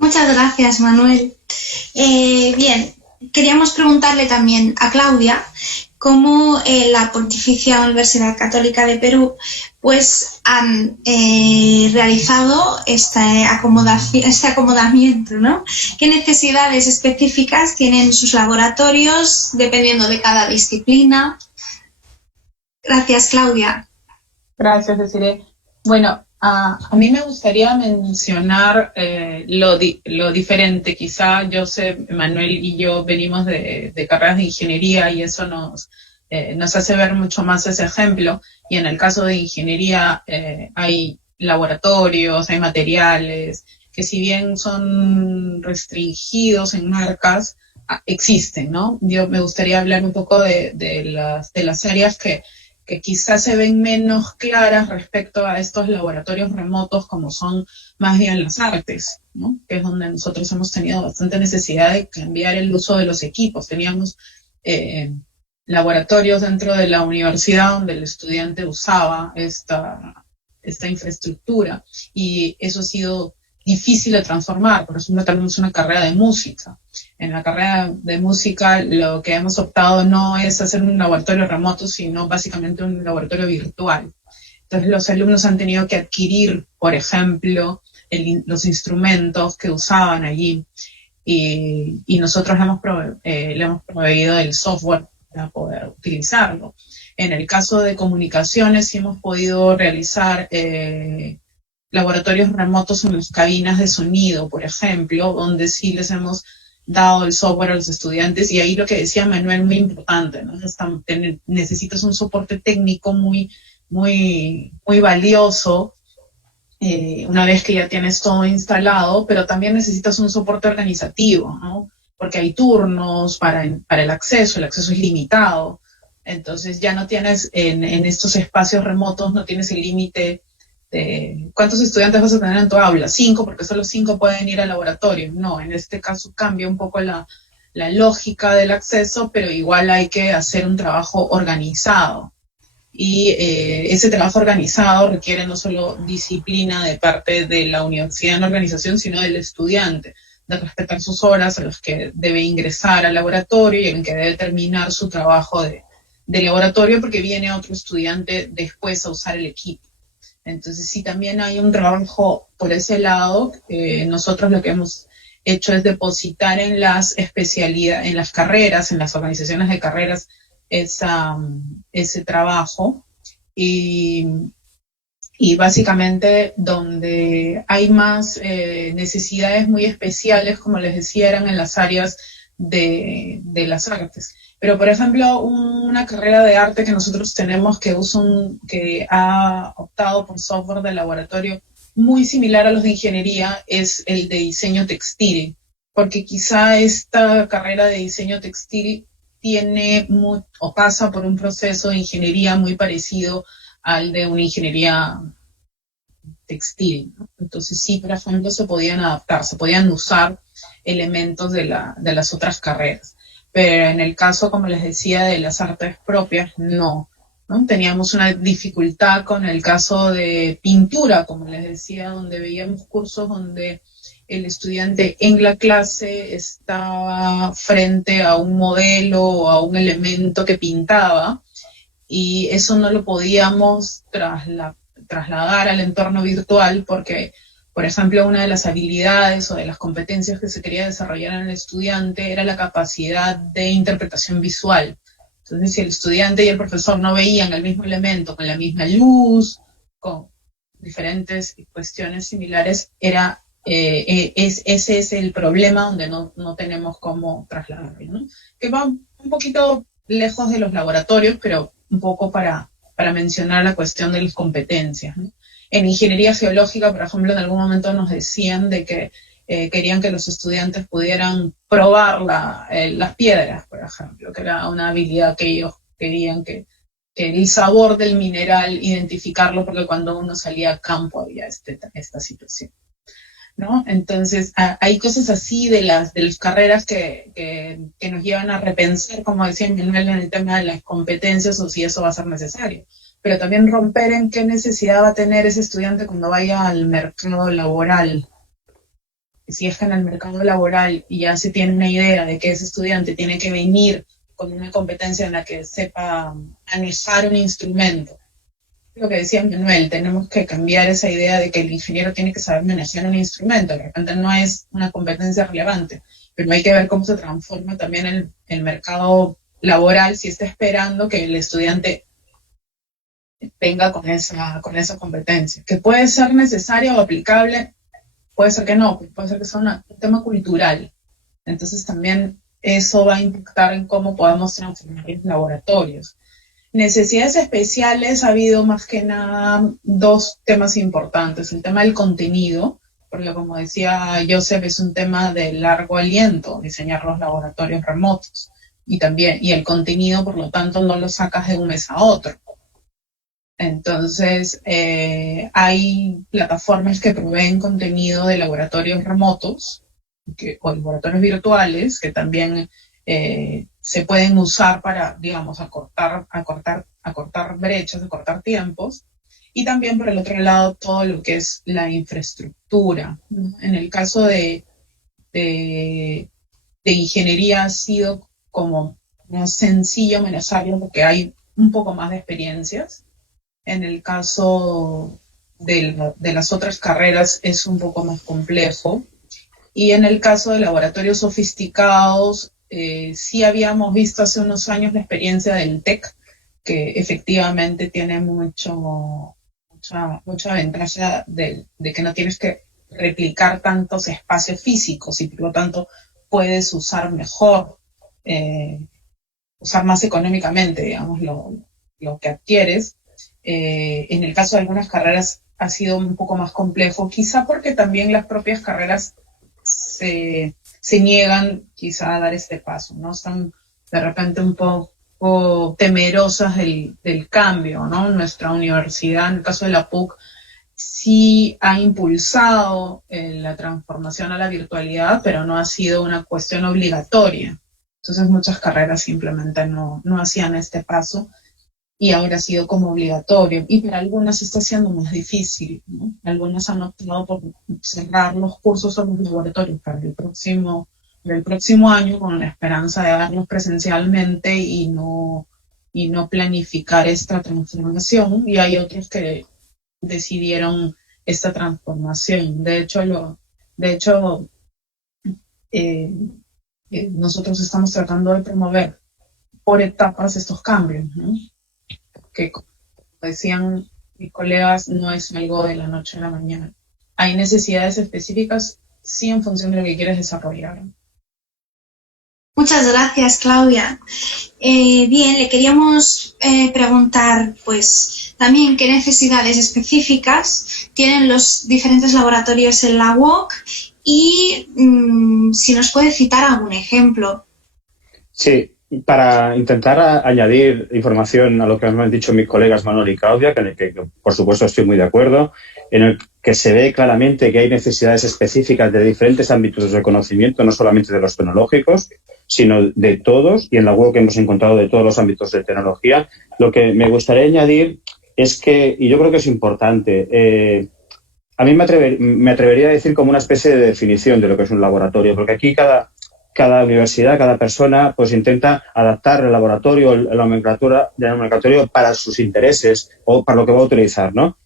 Muchas gracias, Manuel. Bien, queríamos preguntarle también a Claudia cómo la Pontificia Universidad Católica de Perú pues han realizado este acomodamiento, ¿no? ¿Qué necesidades específicas tienen sus laboratorios dependiendo de cada disciplina? Gracias, Claudia. Gracias, Desiree. Bueno, a mí me gustaría mencionar lo diferente. Quizá Joseph, Manuel y yo venimos de carreras de ingeniería y eso nos hace ver mucho más ese ejemplo. Y en el caso de ingeniería hay laboratorios, hay materiales que si bien son restringidos en marcas, existen, ¿no? Yo me gustaría hablar un poco de las áreas que quizás se ven menos claras respecto a estos laboratorios remotos como son más bien las artes, ¿no? Que es donde nosotros hemos tenido bastante necesidad de cambiar el uso de los equipos. Teníamos laboratorios dentro de la universidad donde el estudiante usaba esta infraestructura y eso ha sido difícil de transformar. Por ejemplo, tenemos una carrera de música. En la carrera de música lo que hemos optado no es hacer un laboratorio remoto, sino básicamente un laboratorio virtual. Entonces los alumnos han tenido que adquirir, por ejemplo, los instrumentos que usaban allí y nosotros le hemos proveído el software para poder utilizarlo. En el caso de comunicaciones sí hemos podido realizar laboratorios remotos en las cabinas de sonido, por ejemplo, donde sí les hemos dado el software a los estudiantes y ahí lo que decía Manuel, muy importante, ¿no? Necesitas un soporte técnico muy, muy, muy valioso una vez que ya tienes todo instalado, pero también necesitas un soporte organizativo, ¿no? Porque hay turnos para el acceso es limitado, entonces ya no tienes en estos espacios remotos, no tienes el límite de cuántos estudiantes vas a tener en tu aula, 5, porque solo 5 pueden ir al laboratorio. No, en este caso cambia un poco la lógica del acceso, pero igual hay que hacer un trabajo organizado. Y ese trabajo organizado requiere no solo disciplina de parte de la universidad en la organización, sino del estudiante, de respetar sus horas a las que debe ingresar al laboratorio y en que debe terminar su trabajo de laboratorio, porque viene otro estudiante después a usar el equipo. Entonces, sí, también hay un trabajo por ese lado. Nosotros lo que hemos hecho es depositar en las especialidades, en las carreras, en las organizaciones de carreras, ese trabajo. Y básicamente donde hay más necesidades muy especiales, como les decía, eran en las áreas de las artes. Pero, por ejemplo, una carrera de arte que nosotros tenemos que ha optado por software de laboratorio muy similar a los de ingeniería es el de diseño textil, porque quizá esta carrera de diseño textil o pasa por un proceso de ingeniería muy parecido al de una ingeniería textil, ¿no? Entonces sí, por ejemplo, se podían adaptar, se podían usar elementos de las otras carreras. Pero en el caso, como les decía, de las artes propias, no. ¿no? Teníamos una dificultad con el caso de pintura, como les decía, donde veíamos cursos donde el estudiante en la clase estaba frente a un modelo o a un elemento que pintaba, y eso no lo podíamos trasladar al entorno virtual porque, por ejemplo, una de las habilidades o de las competencias que se quería desarrollar en el estudiante era la capacidad de interpretación visual. Entonces, si el estudiante y el profesor no veían el mismo elemento con la misma luz, con diferentes cuestiones similares, ese es el problema donde no tenemos cómo trasladarlo, ¿no? Que va un poquito lejos de los laboratorios, pero un poco para mencionar la cuestión de las competencias, ¿no? En ingeniería geológica, por ejemplo, en algún momento nos decían de que querían que los estudiantes pudieran probar las piedras, por ejemplo, que era una habilidad que ellos querían, que el sabor del mineral, identificarlo, porque cuando uno salía a campo había esta situación, ¿no? Entonces, hay cosas así de las carreras que nos llevan a repensar, como decía Manuel, en el tema de las competencias o si eso va a ser necesario. Pero también romper en qué necesidad va a tener ese estudiante cuando vaya al mercado laboral. Si es que en el mercado laboral ya se tiene una idea de que ese estudiante tiene que venir con una competencia en la que sepa manejar un instrumento. Lo que decía Manuel, tenemos que cambiar esa idea de que el ingeniero tiene que saber manejar un instrumento. De repente no es una competencia relevante, pero hay que ver cómo se transforma también el mercado laboral si está esperando que el estudiante venga con esa competencia. Que puede ser necesaria o aplicable, puede ser que no, puede ser que sea un tema cultural. Entonces también eso va a impactar en cómo podemos transformar los laboratorios. Necesidades especiales, ha habido más que nada dos temas importantes. El tema del contenido, porque como decía Joseph, es un tema de largo aliento, diseñar los laboratorios remotos. Y el contenido, por lo tanto, no lo sacas de un mes a otro. Entonces, hay plataformas que proveen contenido de laboratorios remotos o laboratorios virtuales que también se pueden usar para, digamos, acortar brechas, acortar tiempos. Y también, por el otro lado, todo lo que es la infraestructura, ¿no? En el caso de ingeniería ha sido como más sencillo manejarlo porque hay un poco más de experiencias. En el caso de las otras carreras es un poco más complejo. Y en el caso de laboratorios sofisticados, sí habíamos visto hace unos años la experiencia del TEC, que efectivamente tiene mucha ventaja de que no tienes que replicar tantos espacios físicos y por lo tanto puedes usar mejor, usar más económicamente, digamos, lo que adquieres. En el caso de algunas carreras ha sido un poco más complejo, quizá porque también las propias carreras se niegan quizá a dar este paso, ¿no? Están de repente un poco temerosas del cambio, ¿no? Nuestra universidad, en el caso de la PUC, sí ha impulsado la transformación a la virtualidad, pero no ha sido una cuestión obligatoria. Entonces muchas carreras simplemente no hacían este paso y ahora ha sido como obligatorio. Y para algunas está siendo más difícil, ¿no? Algunas han optado por cerrar los cursos o los laboratorios para el próximo año con la esperanza de darlos presencialmente y no planificar esta transformación. Y hay otros que decidieron esta transformación. De hecho, nosotros estamos tratando de promover por etapas estos cambios, ¿no? Que, como decían mis colegas, no es algo de la noche a la mañana. Hay necesidades específicas, sí, en función de lo que quieres desarrollar. Muchas gracias, Claudia. Bien, le queríamos preguntar, pues, también qué necesidades específicas tienen los diferentes laboratorios en la UOC y si nos puede citar algún ejemplo. Sí, para intentar añadir información a lo que me han dicho mis colegas Manuel y Claudia, que por supuesto estoy muy de acuerdo, en el que se ve claramente que hay necesidades específicas de diferentes ámbitos de conocimiento, no solamente de los tecnológicos. sino de todos y en la web que hemos encontrado de todos los ámbitos de tecnología. Lo que me gustaría añadir es que, y yo creo que es importante, a mí me atrevería a decir como una especie de definición de lo que es un laboratorio, porque aquí cada universidad, cada persona, pues intenta adaptar el laboratorio, la nomenclatura para sus intereses o para lo que va a utilizar, ¿no?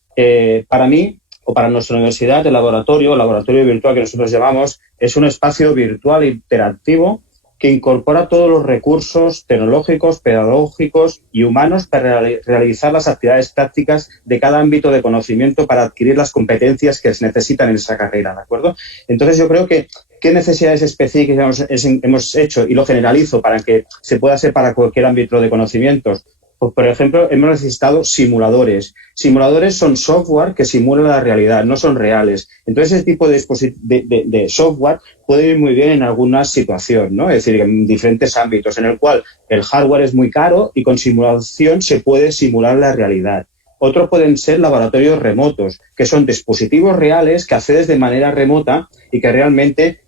Para mí, o para nuestra universidad, el laboratorio virtual que nosotros llamamos, es un espacio virtual interactivo que incorpora todos los recursos tecnológicos, pedagógicos y humanos para realizar las actividades prácticas de cada ámbito de conocimiento para adquirir las competencias que se necesitan en esa carrera, ¿de acuerdo? Entonces yo creo que ¿qué necesidades específicas hemos hecho? Y lo generalizo para que se pueda hacer para cualquier ámbito de conocimientos. Pues, por ejemplo, hemos necesitado simuladores. Simuladores son software que simulan la realidad, no son reales. Entonces, ese tipo de software puede ir muy bien en alguna situación, ¿no? Es decir, en diferentes ámbitos, en el cual el hardware es muy caro y con simulación se puede simular la realidad. Otros pueden ser laboratorios remotos, que son dispositivos reales que accedes de manera remota y que realmente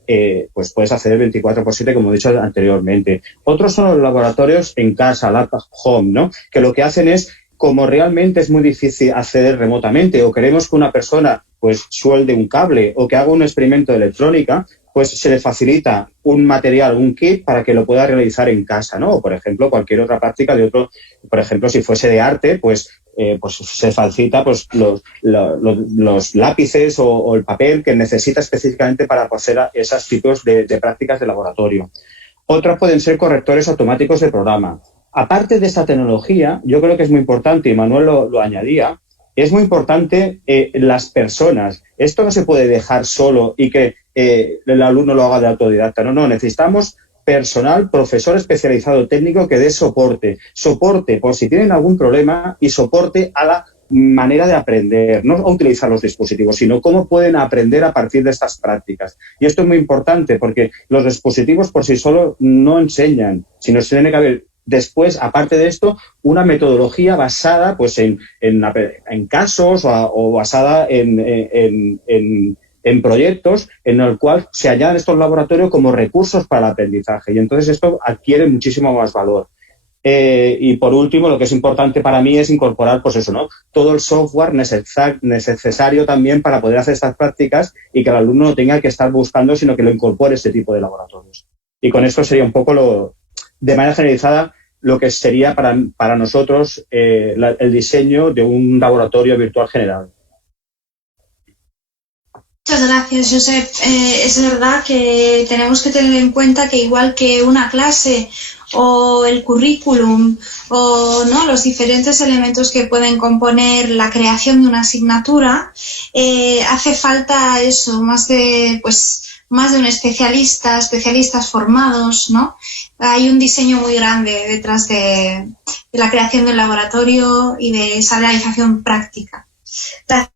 pues puedes acceder 24/7, como he dicho anteriormente. Otros son los laboratorios en casa, lab home, ¿no? Que lo que hacen es, como realmente es muy difícil acceder remotamente o queremos que una persona pues suelde un cable o que haga un experimento de electrónica, pues se le facilita un material, un kit para que lo pueda realizar en casa, ¿no? O, por ejemplo, cualquier otra práctica de otro, por ejemplo, si fuese de arte, pues se facilita pues los lápices o el papel que necesita específicamente para hacer esos tipos de prácticas de laboratorio. Otros pueden ser correctores automáticos de programa. Aparte de esta tecnología, yo creo que es muy importante, y Manuel lo añadía, es muy importante las personas. Esto no se puede dejar solo y que el alumno lo haga de autodidacta. No, necesitamos personal, profesor especializado técnico que dé soporte por si tienen algún problema y soporte a la manera de aprender, no a utilizar los dispositivos, sino cómo pueden aprender a partir de estas prácticas. Y esto es muy importante porque los dispositivos por sí solos no enseñan, sino que tiene que haber después, aparte de esto, una metodología basada pues en casos o basada en proyectos en el cual se añaden estos laboratorios como recursos para el aprendizaje. Y entonces esto adquiere muchísimo más valor. Y por último, lo que es importante para mí es incorporar, pues eso, ¿no? Todo el software necesario también para poder hacer estas prácticas y que el alumno no tenga que estar buscando, sino que lo incorpore este tipo de laboratorios. Y con esto sería un poco de manera generalizada, lo que sería para nosotros el diseño de un laboratorio virtual general. Muchas gracias, Josep. Es verdad que tenemos que tener en cuenta que igual que una clase o el currículum o ¿no? los diferentes elementos que pueden componer la creación de una asignatura, hace falta eso, más de un especialistas formados, ¿no? Hay un diseño muy grande detrás de la creación del laboratorio y de esa realización práctica.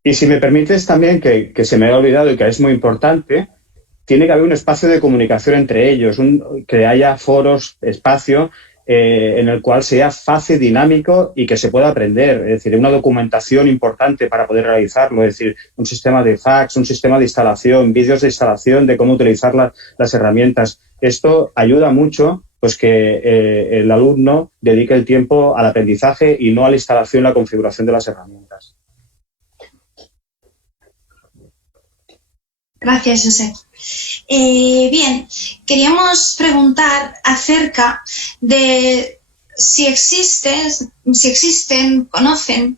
Y si me permites también, que se me ha olvidado y que es muy importante, tiene que haber un espacio de comunicación entre ellos, que haya foros, espacio en el cual sea fácil, dinámico y que se pueda aprender. Es decir, una documentación importante para poder realizarlo, es decir, un sistema de fax, un sistema de instalación, vídeos de instalación de cómo utilizar las herramientas. Esto ayuda mucho pues que el alumno dedique el tiempo al aprendizaje y no a la instalación y la configuración de las herramientas. Gracias, Josep. Bien, queríamos preguntar acerca de si conocen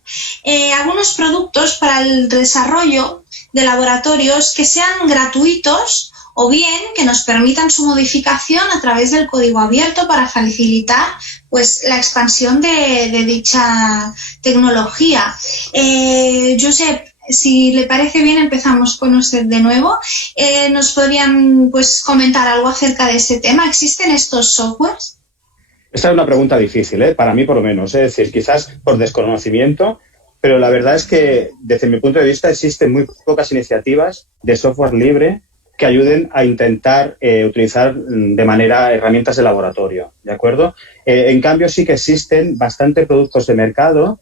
algunos productos para el desarrollo de laboratorios que sean gratuitos o bien que nos permitan su modificación a través del código abierto para facilitar pues la expansión de dicha tecnología. Josep, si le parece bien, empezamos con usted de nuevo. ¿Nos podrían pues comentar algo acerca de ese tema? ¿Existen estos softwares? Esta es una pregunta difícil, para mí por lo menos. Es decir, quizás por desconocimiento, pero la verdad es que desde mi punto de vista existen muy pocas iniciativas de software libre que ayuden a intentar utilizar de manera herramientas de laboratorio, ¿de acuerdo? En cambio, sí que existen bastantes productos de mercado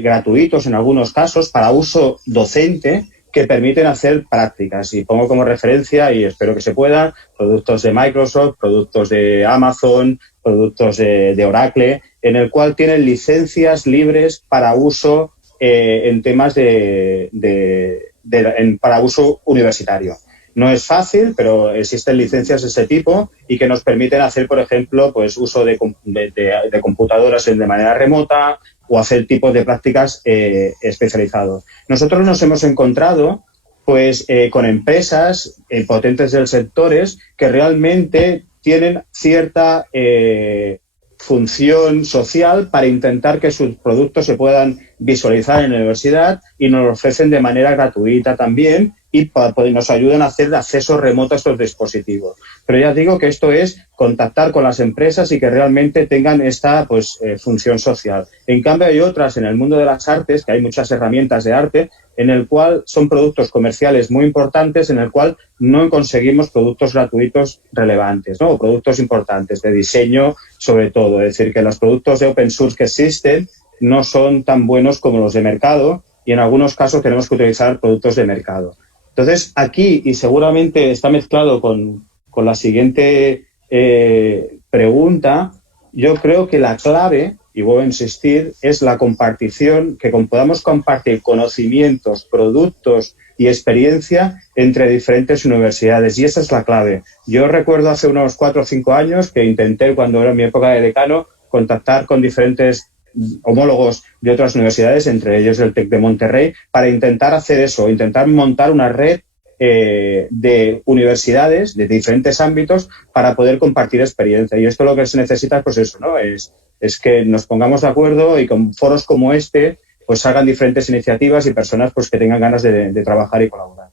gratuitos en algunos casos para uso docente que permiten hacer prácticas. Y pongo como referencia, y espero que se pueda, productos de Microsoft, productos de Amazon, productos de Oracle, en el cual tienen licencias libres para uso en temas para uso universitario. No es fácil, pero existen licencias de ese tipo y que nos permiten hacer, por ejemplo, pues uso de computadoras de manera remota o hacer tipos de prácticas especializados. Nosotros nos hemos encontrado pues con empresas potentes del sector que realmente tienen cierta función social para intentar que sus productos se puedan visualizar en la universidad y nos lo ofrecen de manera gratuita también y nos ayudan a hacer acceso remoto a estos dispositivos. Pero ya digo que esto es contactar con las empresas y que realmente tengan esta función social. En cambio hay otras en el mundo de las artes, que hay muchas herramientas de arte, en el cual son productos comerciales muy importantes, en el cual no conseguimos productos gratuitos relevantes, ¿no? O productos importantes de diseño sobre todo. Es decir, que los productos de open source que existen no son tan buenos como los de mercado y en algunos casos tenemos que utilizar productos de mercado. Entonces, aquí, y seguramente está mezclado con la siguiente pregunta, yo creo que la clave, y vuelvo a insistir, es la compartición, que podamos compartir conocimientos, productos y experiencia entre diferentes universidades, y esa es la clave. Yo recuerdo hace unos 4 o 5 años que intenté, cuando era en mi época de decano, contactar con diferentes homólogos de otras universidades, entre ellos el TEC de Monterrey, para intentar hacer eso, intentar montar una red de universidades de diferentes ámbitos para poder compartir experiencia. Y esto lo que se necesita, pues eso, ¿no? Es que nos pongamos de acuerdo y con foros como este, pues salgan diferentes iniciativas y personas pues que tengan ganas de trabajar y colaborar.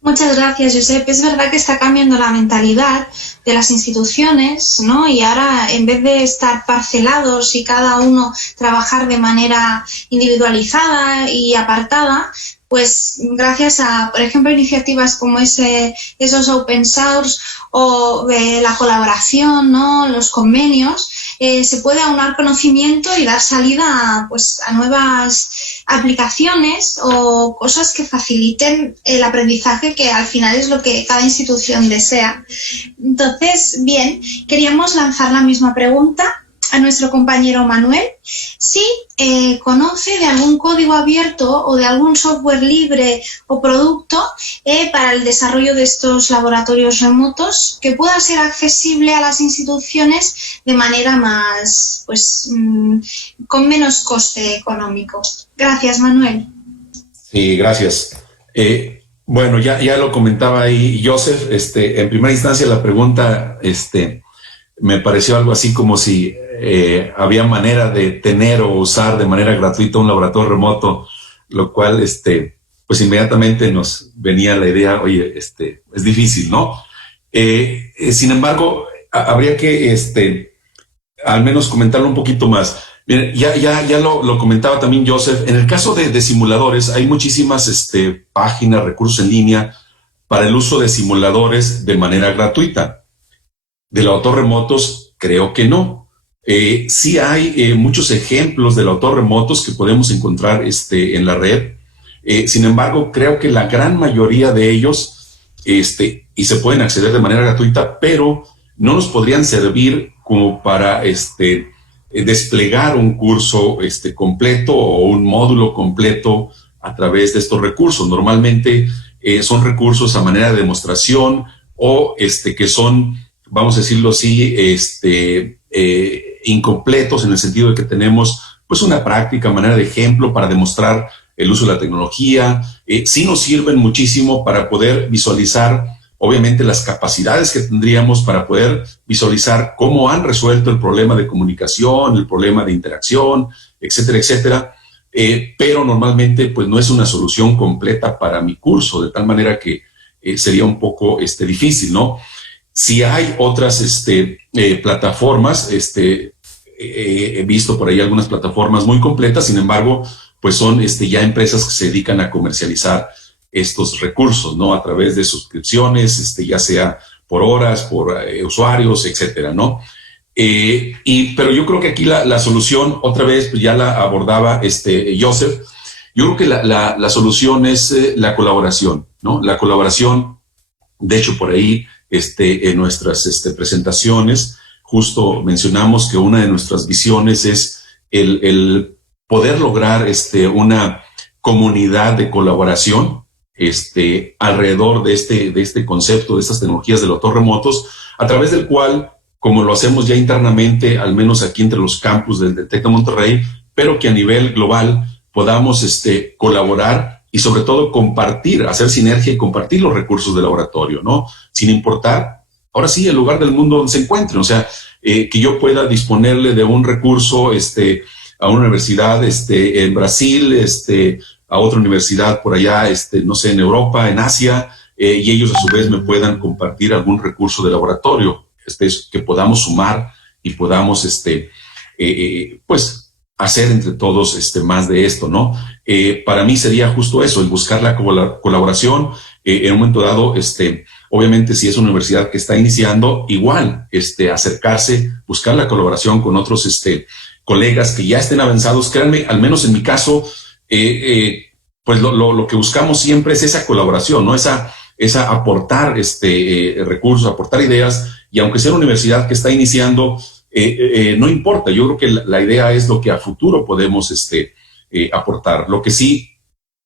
Muchas gracias, Josep. Es verdad que está cambiando la mentalidad de las instituciones, ¿no? Y ahora, en vez de estar parcelados y cada uno trabajar de manera individualizada y apartada, pues gracias a, por ejemplo, iniciativas como esos open source o la colaboración, ¿no? Los convenios, se puede aunar conocimiento y dar salida a nuevas aplicaciones o cosas que faciliten el aprendizaje, que al final es lo que cada institución desea. Entonces, bien, queríamos lanzar la misma pregunta a nuestro compañero Manuel, si conoce de algún código abierto o de algún software libre o producto para el desarrollo de estos laboratorios remotos que pueda ser accesible a las instituciones de manera más, con menos coste económico. Gracias, Manuel. Sí, gracias. Bueno, ya lo comentaba ahí Joseph. En primera instancia la pregunta me pareció algo así como si había manera de tener o usar de manera gratuita un laboratorio remoto, lo cual pues inmediatamente nos venía la idea, oye, es difícil, ¿no? Sin embargo, habría que al menos comentarlo un poquito más. Miren, ya lo comentaba también Joseph. En el caso de simuladores, hay muchísimas páginas, recursos en línea para el uso de simuladores de manera gratuita. De laboratorios remotos, creo que no. Sí hay muchos ejemplos de laboratorios remotos que podemos encontrar en la red. Sin embargo, creo que la gran mayoría de ellos y se pueden acceder de manera gratuita, pero no nos podrían servir como para desplegar un curso completo o un módulo completo a través de estos recursos. Normalmente son recursos a manera de demostración o que son, vamos a decirlo así, incompletos en el sentido de que tenemos pues una práctica, manera de ejemplo para demostrar el uso de la tecnología. Sí nos sirven muchísimo para poder visualizar, obviamente, las capacidades que tendríamos para poder visualizar cómo han resuelto el problema de comunicación, el problema de interacción, etcétera, etcétera. Pero normalmente pues no es una solución completa para mi curso, de tal manera que sería un poco difícil, ¿no? Si hay otras plataformas, he visto por ahí algunas plataformas muy completas, sin embargo, pues son ya empresas que se dedican a comercializar estos recursos, ¿no? A través de suscripciones, ya sea por horas, por usuarios, etcétera, ¿no? Pero yo creo que aquí la solución, otra vez, pues ya la abordaba Joseph, Yo creo que la solución es la colaboración, ¿no? La colaboración, de hecho, por ahí, en nuestras presentaciones, justo mencionamos que una de nuestras visiones es el poder lograr una comunidad de colaboración alrededor de este concepto, de estas tecnologías de los remotos, a través del cual, como lo hacemos ya internamente, al menos aquí entre los campus del TEC de Monterrey, pero que a nivel global podamos colaborar y sobre todo compartir, hacer sinergia y compartir los recursos del laboratorio, ¿no? Sin importar, ahora sí, el lugar del mundo donde se encuentren. O sea, que yo pueda disponerle de un recurso a una universidad en Brasil, a otra universidad por allá, no sé, en Europa, en Asia, y ellos a su vez me puedan compartir algún recurso de laboratorio, que podamos sumar y podamos, pues, hacer entre todos más de esto, ¿no? Para mí sería justo eso, el buscar la colaboración. En un momento dado, obviamente si es una universidad que está iniciando, igual, acercarse, buscar la colaboración con otros colegas que ya estén avanzados. Créanme, al menos en mi caso, pues lo que buscamos siempre es esa colaboración, ¿no? Esa aportar recursos, aportar ideas, y aunque sea una universidad que está iniciando, no importa. Yo creo que la idea es lo que a futuro podemos aportar. Lo que sí,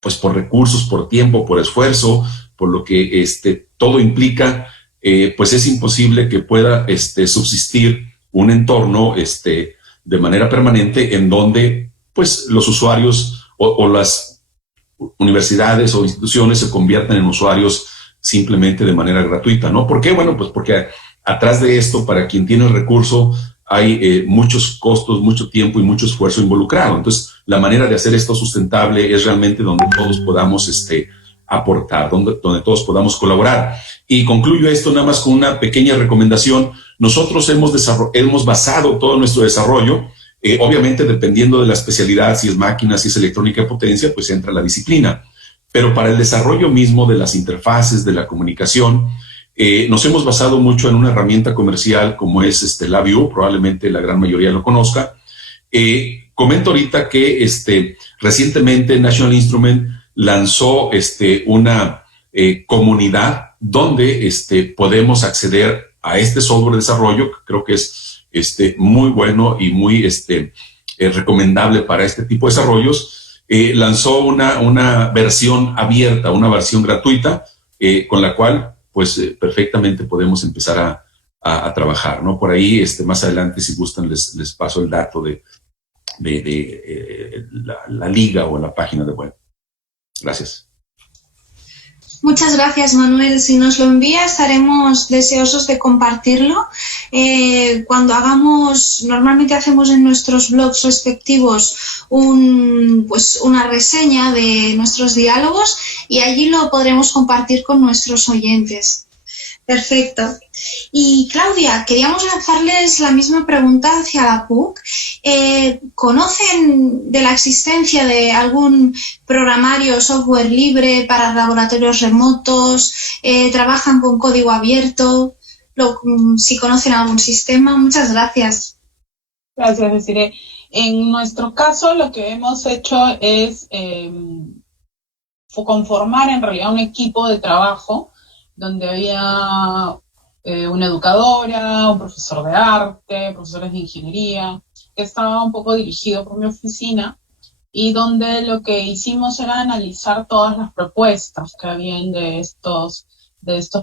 pues por recursos, por tiempo, por esfuerzo, por lo que todo implica, pues es imposible que pueda subsistir un entorno de manera permanente en donde pues los usuarios o las universidades o instituciones se conviertan en usuarios simplemente de manera gratuita, ¿no? ¿Por qué? Bueno, pues porque atrás de esto, para quien tiene el recurso, hay muchos costos, mucho tiempo y mucho esfuerzo involucrado. Entonces, la manera de hacer esto sustentable es realmente donde todos podamos aportar, donde todos podamos colaborar. Y concluyo esto nada más con una pequeña recomendación. Nosotros hemos basado todo nuestro desarrollo, obviamente dependiendo de la especialidad, si es máquina, si es electrónica de potencia, pues entra la disciplina. Pero para el desarrollo mismo de las interfaces, de la comunicación, nos hemos basado mucho en una herramienta comercial como es LabVIEW, probablemente la gran mayoría lo conozca. Comento ahorita que recientemente National Instrument lanzó una comunidad donde podemos acceder a este software de desarrollo, que creo que es muy bueno y muy recomendable para este tipo de desarrollos. Lanzó una versión abierta, una versión gratuita, con la cual pues perfectamente podemos empezar a trabajar, ¿no? Por ahí, más adelante, si gustan, les paso el dato de la liga o la página de web. Gracias. Muchas gracias, Manuel. Si nos lo envía, estaremos deseosos de compartirlo. Cuando normalmente hacemos en nuestros blogs respectivos una reseña de nuestros diálogos, y allí lo podremos compartir con nuestros oyentes. Perfecto. Y Claudia, queríamos lanzarles la misma pregunta hacia la PUC. ¿Conocen de la existencia de algún programario o software libre para laboratorios remotos? ¿Trabajan con código abierto? Si conocen algún sistema. Muchas gracias. Gracias, Desiree. En nuestro caso, lo que hemos hecho es conformar en realidad un equipo de trabajo donde había una educadora, un profesor de arte, profesores de ingeniería, que estaba un poco dirigido por mi oficina, y donde lo que hicimos era analizar todas las propuestas que habían de estos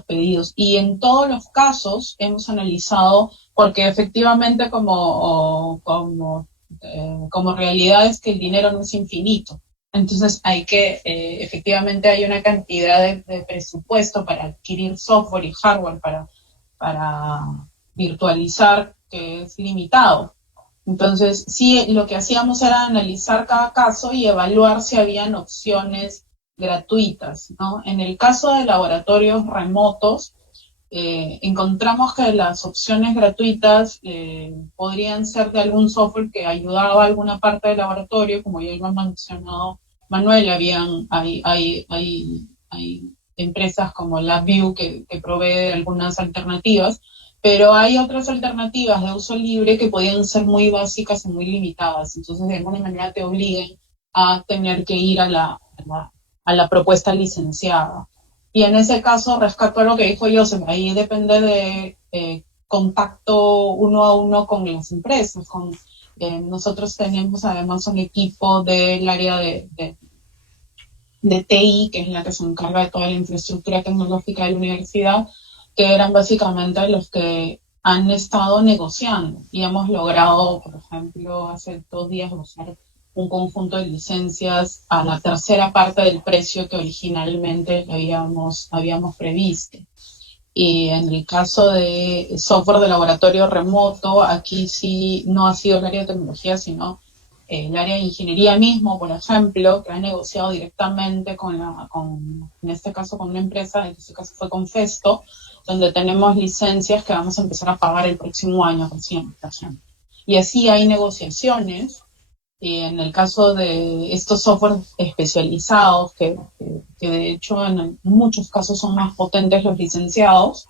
pedidos. Y en todos los casos hemos analizado, porque efectivamente como realidad es que el dinero no es infinito. Entonces efectivamente hay una cantidad de presupuesto para adquirir software y hardware para virtualizar que es limitado. Entonces sí, lo que hacíamos era analizar cada caso y evaluar si habían opciones gratuitas, ¿no? En el caso de laboratorios remotos, encontramos que las opciones gratuitas podrían ser de algún software que ayudaba a alguna parte del laboratorio, como ya lo ha mencionado Manuel. Hay empresas como LabVIEW que provee algunas alternativas, pero hay otras alternativas de uso libre que podían ser muy básicas y muy limitadas. Entonces, de alguna manera te obligan a tener que ir a la propuesta licenciada. Y en ese caso rescato lo que dijo Joseph, ahí depende de contacto uno a uno con las empresas. Nosotros tenemos además un equipo del área de TI, que es la que se encarga de toda la infraestructura tecnológica de la universidad, que eran básicamente los que han estado negociando. Y hemos logrado, por ejemplo, hace 2 días usar un conjunto de licencias a la tercera parte del precio que originalmente habíamos previsto. Y en el caso de software de laboratorio remoto, aquí sí no ha sido el área de tecnología, sino el área de ingeniería mismo, por ejemplo, que ha negociado directamente en este caso con una empresa, en este caso fue con Festo, donde tenemos licencias que vamos a empezar a pagar el próximo año recién, por ejemplo. Y así hay negociaciones. Y en el caso de estos softwares especializados, que de hecho en muchos casos son más potentes los licenciados,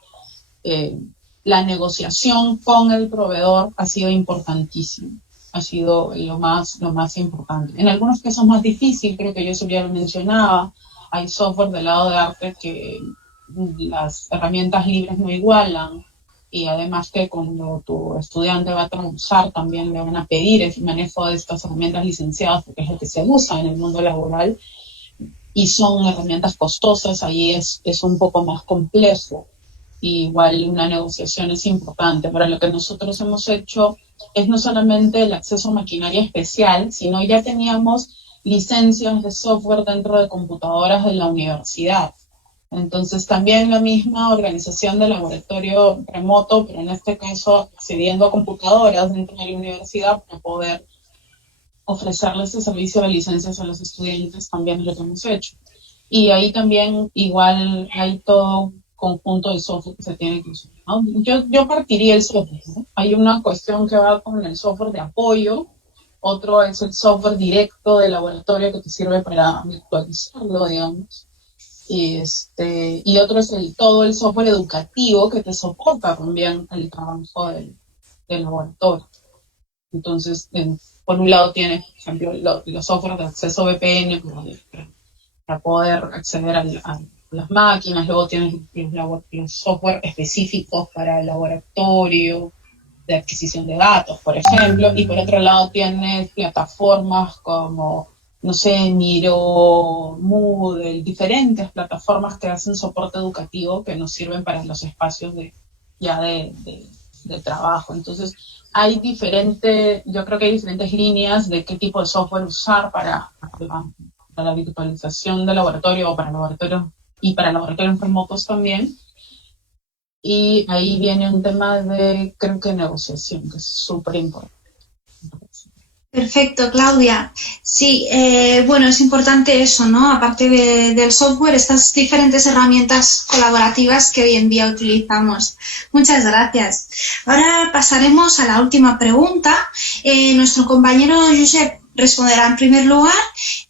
la negociación con el proveedor ha sido importantísima, ha sido lo más importante. En algunos casos más difícil, creo que yo ya lo mencionaba, hay software del lado de arte que las herramientas libres no igualan, y además que cuando tu estudiante va a traducir también le van a pedir el manejo de estas herramientas licenciadas, porque es lo que se usa en el mundo laboral, y son herramientas costosas, ahí es un poco más complejo. Y igual una negociación es importante. Para lo que nosotros hemos hecho es no solamente el acceso a maquinaria especial, sino ya teníamos licencias de software dentro de computadoras de la universidad. Entonces también la misma organización de laboratorio remoto, pero en este caso accediendo a computadoras dentro de la universidad para poder ofrecerles ese servicio de licencias a los estudiantes, también es lo que hemos hecho. Y ahí también igual hay todo un conjunto de software que se tiene que usar, ¿no? Yo partiría el software, ¿no? Hay una cuestión que va con el software de apoyo, otro es el software directo de laboratorio que te sirve para virtualizarlo, digamos. Y otro es todo el software educativo que te soporta también el trabajo del laboratorio. Entonces, por un lado tienes, por ejemplo, los softwares de acceso VPN para poder acceder a las máquinas, luego tienes los software específicos para el laboratorio, de adquisición de datos, por ejemplo, y por otro lado tienes plataformas como, no sé, Miro, Moodle, diferentes plataformas que hacen soporte educativo que nos sirven para los espacios de trabajo. Entonces, yo creo que hay diferentes líneas de qué tipo de software usar para la virtualización del laboratorio o para laboratorios y para laboratorios remotos también. Y ahí viene un tema de, creo que negociación, que es súper importante. Perfecto, Claudia. Sí, bueno, es importante eso, ¿no? Aparte del software, estas diferentes herramientas colaborativas que hoy en día utilizamos. Muchas gracias. Ahora pasaremos a la última pregunta. Nuestro compañero Josep responderá en primer lugar,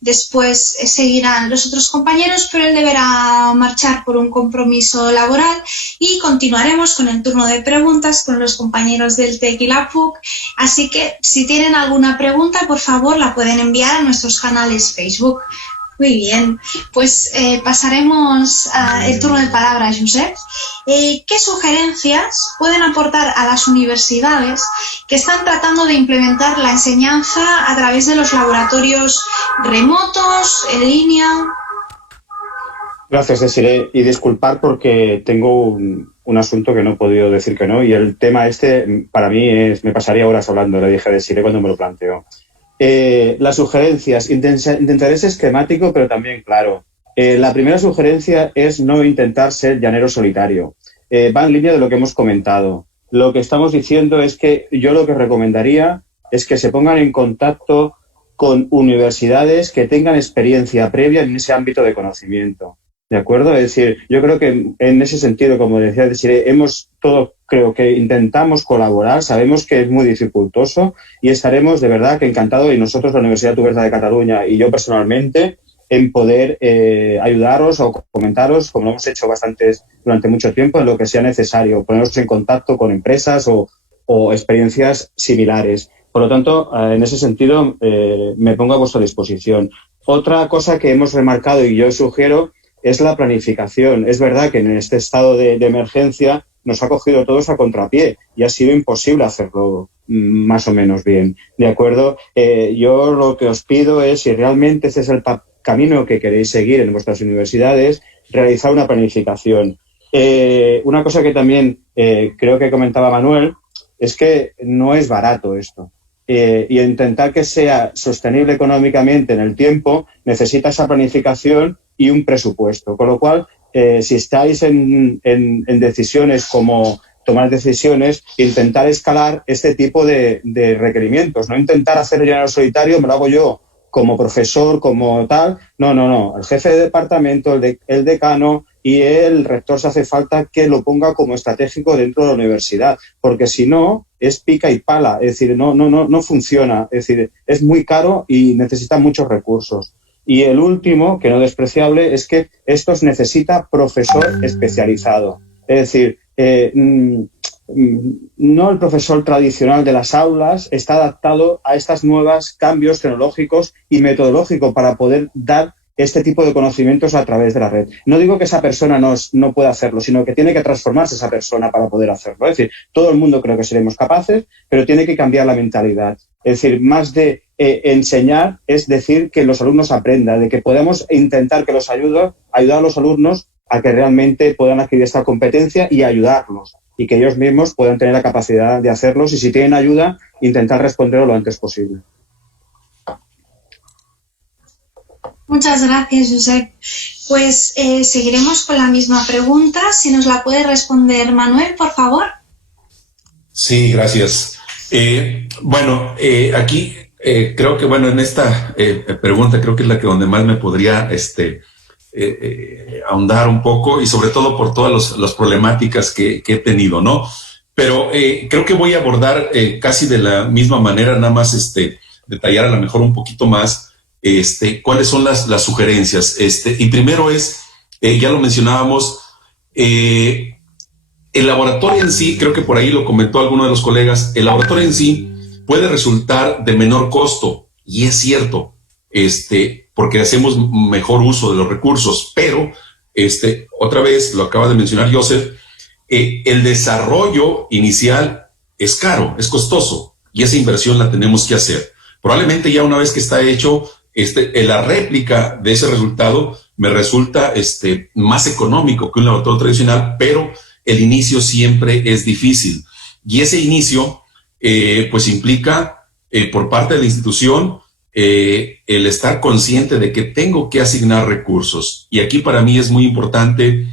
después seguirán los otros compañeros, pero él deberá marchar por un compromiso laboral y continuaremos con el turno de preguntas con los compañeros del TEC y la PUC. Así que si tienen alguna pregunta, por favor, la pueden enviar a nuestros canales Facebook. Muy bien, pues pasaremos al turno de palabra a Josep. ¿Qué sugerencias pueden aportar a las universidades que están tratando de implementar la enseñanza a través de los laboratorios remotos, en línea? Gracias, Desiree. Y disculpar porque tengo un asunto que no he podido decir que no, y el tema para mí me pasaría horas hablando, le dije a Desiree cuando me lo planteó. Las sugerencias, intentaré ser esquemático, pero también claro. La primera sugerencia es no intentar ser llanero solitario. Va en línea de lo que hemos comentado. Lo que estamos diciendo es que yo lo que recomendaría es que se pongan en contacto con universidades que tengan experiencia previa en ese ámbito de conocimiento. ¿De acuerdo? Es decir, yo creo que en ese sentido, como decía Desiree, creo que intentamos colaborar, sabemos que es muy dificultoso y estaremos de verdad que encantados, y nosotros, la Universidad Oberta de Cataluña y yo personalmente, en poder ayudaros o comentaros, como lo hemos hecho durante mucho tiempo, en lo que sea necesario, ponernos en contacto con empresas o experiencias similares. Por lo tanto, en ese sentido, me pongo a vuestra disposición. Otra cosa que hemos remarcado y yo sugiero es la planificación. Es verdad que en este estado de emergencia nos ha cogido todos a contrapié y ha sido imposible hacerlo más o menos bien, ¿de acuerdo? Yo lo que os pido es, si realmente ese es el camino que queréis seguir en vuestras universidades, realizar una planificación. Una cosa que también creo que comentaba Manuel es que no es barato esto. Y intentar que sea sostenible económicamente en el tiempo necesita esa planificación y un presupuesto. Con lo cual, si estáis en decisiones como tomar decisiones, intentar escalar este tipo de requerimientos. No intentar hacerlo ya en el solitario, me lo hago yo como profesor, como tal. No. El jefe de departamento, el decano y el rector se hace falta que lo ponga como estratégico dentro de la universidad, porque si no, es pica y pala. Es decir, no funciona. Es decir, es muy caro y necesita muchos recursos. Y el último, que no despreciable, es que esto necesita profesor especializado. Es decir, no el profesor tradicional de las aulas está adaptado a estos nuevos cambios tecnológicos y metodológicos para poder dar este tipo de conocimientos a través de la red. No digo que esa persona no pueda hacerlo, sino que tiene que transformarse esa persona para poder hacerlo. Es decir, todo el mundo creo que seremos capaces, pero tiene que cambiar la mentalidad. Es decir, más de enseñar es decir que los alumnos aprendan, de que podemos intentar que ayudar a los alumnos a que realmente puedan adquirir esta competencia y ayudarlos, y que ellos mismos puedan tener la capacidad de hacerlos, y si tienen ayuda, intentar responderlo lo antes posible. Muchas gracias, Josep. Pues seguiremos con la misma pregunta. Si nos la puede responder Manuel, por favor. Sí, gracias. Aquí creo que, en esta pregunta creo que es la que donde más me podría ahondar un poco, y sobre todo por todas las problemáticas que he tenido, ¿no? Pero creo que voy a abordar casi de la misma manera, nada más detallar a lo mejor un poquito más cuáles son las sugerencias. Y primero es, ya lo mencionábamos, el laboratorio en sí, creo que por ahí lo comentó alguno de los colegas, el laboratorio en sí puede resultar de menor costo, y es cierto, porque hacemos mejor uso de los recursos, pero otra vez lo acaba de mencionar Joseph, el desarrollo inicial es caro, es costoso, y esa inversión la tenemos que hacer. Probablemente ya una vez que está hecho, la réplica de ese resultado me resulta más económico que un laboratorio tradicional, pero el inicio siempre es difícil. Y ese inicio, pues implica por parte de la institución el estar consciente de que tengo que asignar recursos. Y aquí para mí es muy importante,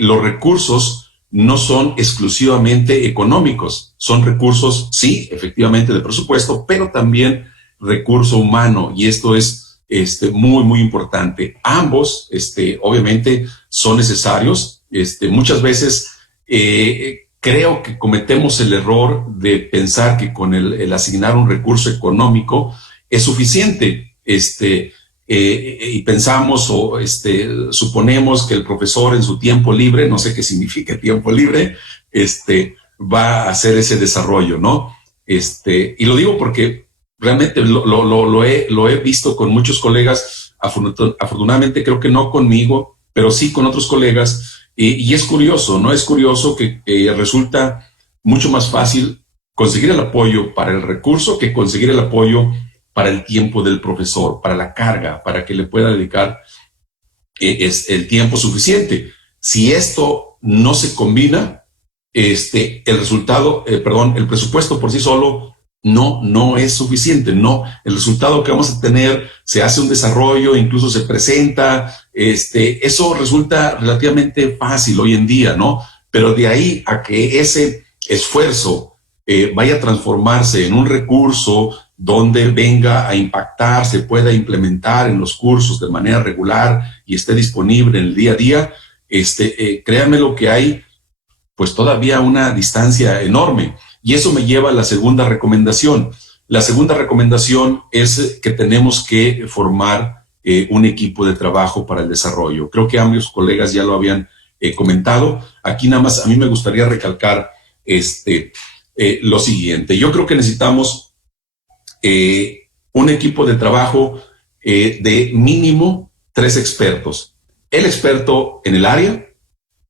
los recursos no son exclusivamente económicos, son recursos, sí, efectivamente de presupuesto, pero también recurso humano, y esto es muy, muy importante. Ambos, obviamente, son necesarios. Muchas veces creo que cometemos el error de pensar que con el asignar un recurso económico es suficiente. Y pensamos o suponemos que el profesor en su tiempo libre, no sé qué significa tiempo libre, va a hacer ese desarrollo, ¿no? Y lo digo porque realmente lo he visto con muchos colegas, afortunadamente creo que no conmigo, pero sí con otros colegas, y es curioso, ¿no? Es curioso que resulta mucho más fácil conseguir el apoyo para el recurso que conseguir el apoyo para el tiempo del profesor, para la carga, para que le pueda dedicar el tiempo suficiente. Si esto no se combina, el presupuesto por sí solo no es suficiente. No, el resultado que vamos a tener, se hace un desarrollo, incluso se presenta, eso resulta relativamente fácil hoy en día, ¿no? Pero de ahí a que ese esfuerzo vaya a transformarse en un recurso donde venga a impactar, se pueda implementar en los cursos de manera regular y esté disponible en el día a día, créanme lo que hay, pues todavía una distancia enorme. Y eso me lleva a la segunda recomendación. La segunda recomendación es que tenemos que formar un equipo de trabajo para el desarrollo. Creo que ambos colegas ya lo habían comentado. Aquí nada más a mí me gustaría recalcar lo siguiente. Yo creo que necesitamos un equipo de trabajo de mínimo 3 expertos. El experto en el área,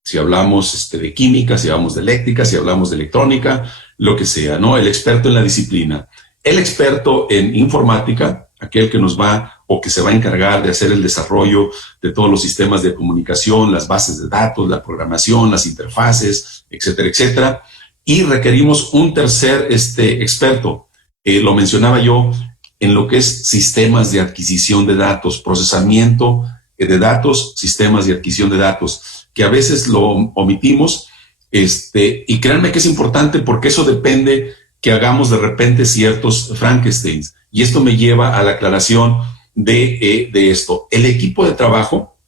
si hablamos de química, si hablamos de eléctrica, si hablamos de electrónica, lo que sea, ¿no? El experto en la disciplina. El experto en informática, aquel que nos va o que se va a encargar de hacer el desarrollo de todos los sistemas de comunicación, las bases de datos, la programación, las interfaces, etcétera, etcétera. Y requerimos un tercer experto, lo mencionaba yo, en lo que es sistemas de adquisición de datos, procesamiento de datos, sistemas de adquisición de datos, que a veces lo omitimos, y créanme que es importante porque eso depende que hagamos de repente ciertos Frankensteins. Y esto me lleva a la aclaración de esto. El equipo de trabajo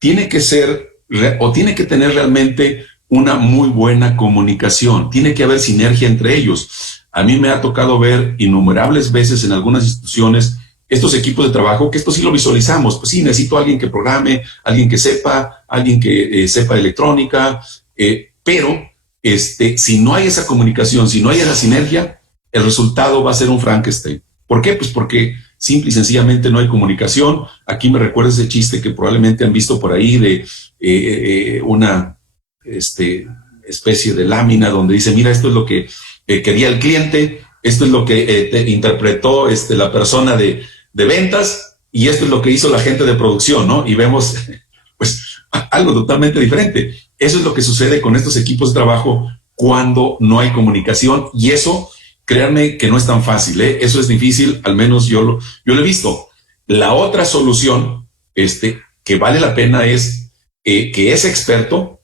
tiene que ser o tiene que tener realmente una muy buena comunicación. Tiene que haber sinergia entre ellos. A mí me ha tocado ver innumerables veces en algunas instituciones estos equipos de trabajo, que esto sí lo visualizamos. Pues sí, necesito a alguien que programe, alguien que sepa, alguien que sepa electrónica, pero si no hay esa comunicación, si no hay esa sinergia, el resultado va a ser un Frankenstein. ¿Por qué? Pues porque simple y sencillamente no hay comunicación. Aquí me recuerda ese chiste que probablemente han visto por ahí de una especie de lámina donde dice, mira, esto es lo que quería el cliente, esto es lo que interpretó la persona de ventas y esto es lo que hizo la gente de producción, ¿no? Y vemos pues algo totalmente diferente. Eso es lo que sucede con estos equipos de trabajo cuando no hay comunicación, y eso, créanme que no es tan fácil, ¿eh? Eso es difícil, al menos yo lo he visto. La otra solución que vale la pena es que ese experto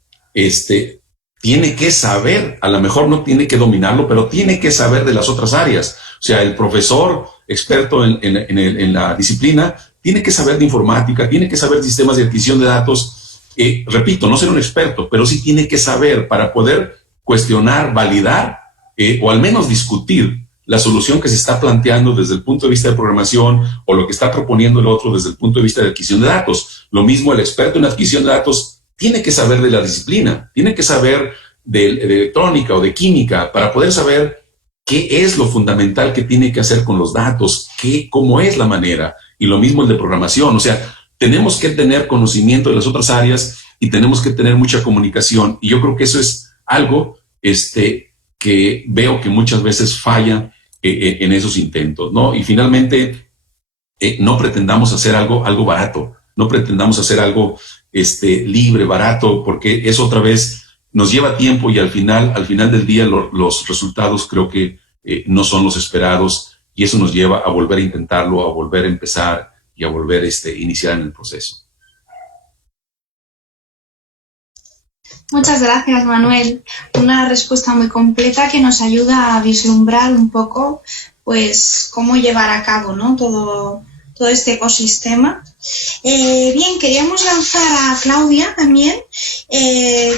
tiene que saber, a lo mejor no tiene que dominarlo, pero tiene que saber de las otras áreas. O sea, el profesor experto en la disciplina tiene que saber de informática, tiene que saber de sistemas de adquisición de datos. Repito, no ser un experto, pero sí tiene que saber para poder cuestionar, validar o al menos discutir la solución que se está planteando desde el punto de vista de programación o lo que está proponiendo el otro desde el punto de vista de adquisición de datos. Lo mismo el experto en adquisición de datos tiene que saber de la disciplina, tiene que saber de electrónica o de química para poder saber qué es lo fundamental que tiene que hacer con los datos, cómo es la manera. Y lo mismo el de programación. O sea, tenemos que tener conocimiento de las otras áreas y tenemos que tener mucha comunicación. Y yo creo que eso es algo que veo que muchas veces falla en esos intentos, ¿no? Y finalmente, no pretendamos hacer algo barato, no pretendamos hacer algo libre, barato, porque eso otra vez nos lleva tiempo y al final del día los resultados creo que no son los esperados, y eso nos lleva a volver a intentarlo, a volver a empezar y a volver a iniciar en el proceso. Muchas gracias, Manuel. Una respuesta muy completa que nos ayuda a vislumbrar un poco, pues, cómo llevar a cabo, ¿no? todo este ecosistema. Bien, queríamos lanzar a Claudia también,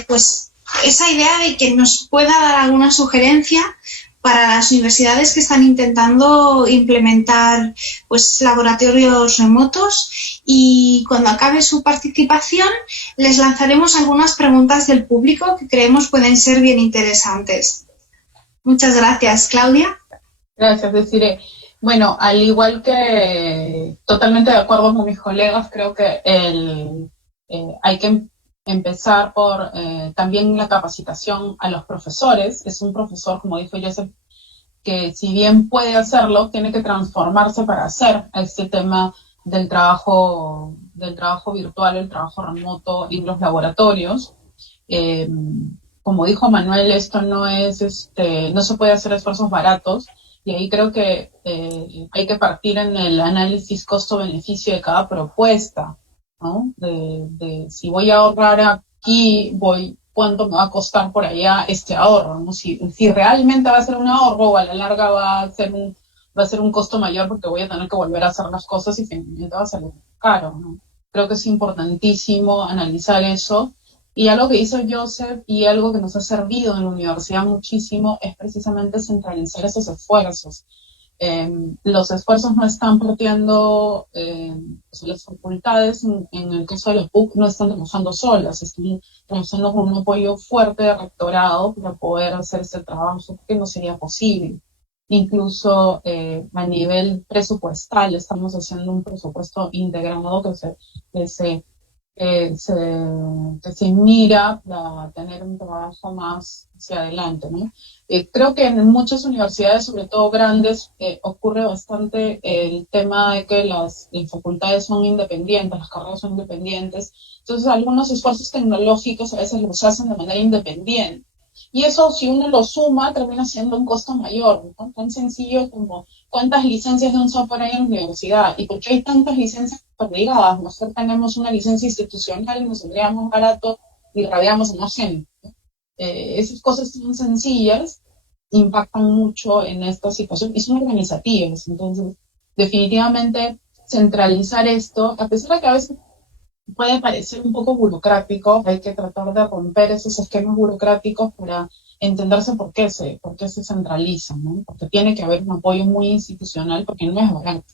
pues, esa idea de que nos pueda dar alguna sugerencia para las universidades que están intentando implementar pues laboratorios remotos, y cuando acabe su participación les lanzaremos algunas preguntas del público que creemos pueden ser bien interesantes. Muchas gracias, Claudia. Gracias, Desiree. Bueno, al igual que totalmente de acuerdo con mis colegas, creo que hay que empezar por también la capacitación a los profesores. Es un profesor, como dijo Joseph, que si bien puede hacerlo, tiene que transformarse para hacer este tema del trabajo virtual, el trabajo remoto en los laboratorios. Como dijo Manuel, esto no se puede hacer esfuerzos baratos, y ahí creo que hay que partir en el análisis costo-beneficio de cada propuesta, ¿no? De si voy a ahorrar aquí, cuánto me va a costar por allá este ahorro, ¿no? Si realmente va a ser un ahorro, o a la larga va a ser un costo mayor porque voy a tener que volver a hacer las cosas y finalmente va a salir caro, ¿no? Creo que es importantísimo analizar eso. Y algo que hizo Joseph y algo que nos ha servido en la universidad muchísimo es precisamente centralizar esos esfuerzos. Los esfuerzos no están partiendo, las facultades, en el caso de los PUC, no están trabajando solas, están trabajando con un apoyo fuerte de rectorado para poder hacer ese trabajo, porque no sería posible. incluso a nivel presupuestal estamos haciendo un presupuesto integrado que se mira para tener un trabajo más hacia adelante, ¿no? Creo que en muchas universidades, sobre todo grandes, ocurre bastante el tema de que las facultades son independientes, las carreras son independientes, entonces algunos esfuerzos tecnológicos a veces los hacen de manera independiente. Y eso, si uno lo suma, termina siendo un costo mayor, ¿no? Tan sencillo como cuántas licencias de un software hay en la universidad y por qué hay tantas licencias perdidas. Nosotros tenemos una licencia institucional y nos saldría más barato y irradiamos a más gente, ¿no? Esas cosas tan sencillas impactan mucho en esta situación y son organizativas. Entonces, definitivamente, centralizar esto, a pesar de que a veces puede parecer un poco burocrático, hay que tratar de romper esos esquemas burocráticos para entenderse por qué se centraliza, ¿no? Porque tiene que haber un apoyo muy institucional, porque no es barato.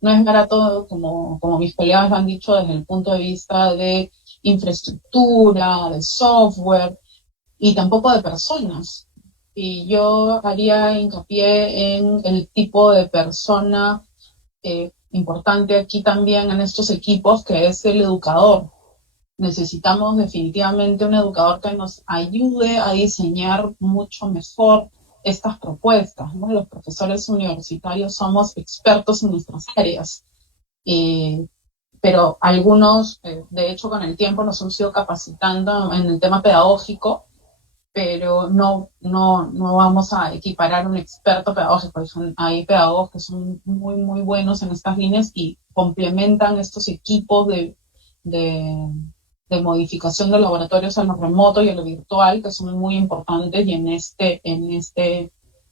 No es barato, como mis colegas han dicho, desde el punto de vista de infraestructura, de software y tampoco de personas. Y yo haría hincapié en el tipo de persona importante aquí también en estos equipos, que es el educador. Necesitamos definitivamente un educador que nos ayude a diseñar mucho mejor estas propuestas, ¿no? Los profesores universitarios somos expertos en nuestras áreas, pero algunos, de hecho, con el tiempo nos hemos ido capacitando en el tema pedagógico, pero no vamos a equiparar un experto pedagógico. Hay pedagogos que son muy, muy buenos en estas líneas y complementan estos equipos de modificación de laboratorios a lo remoto y a lo virtual, que son muy importantes, y en este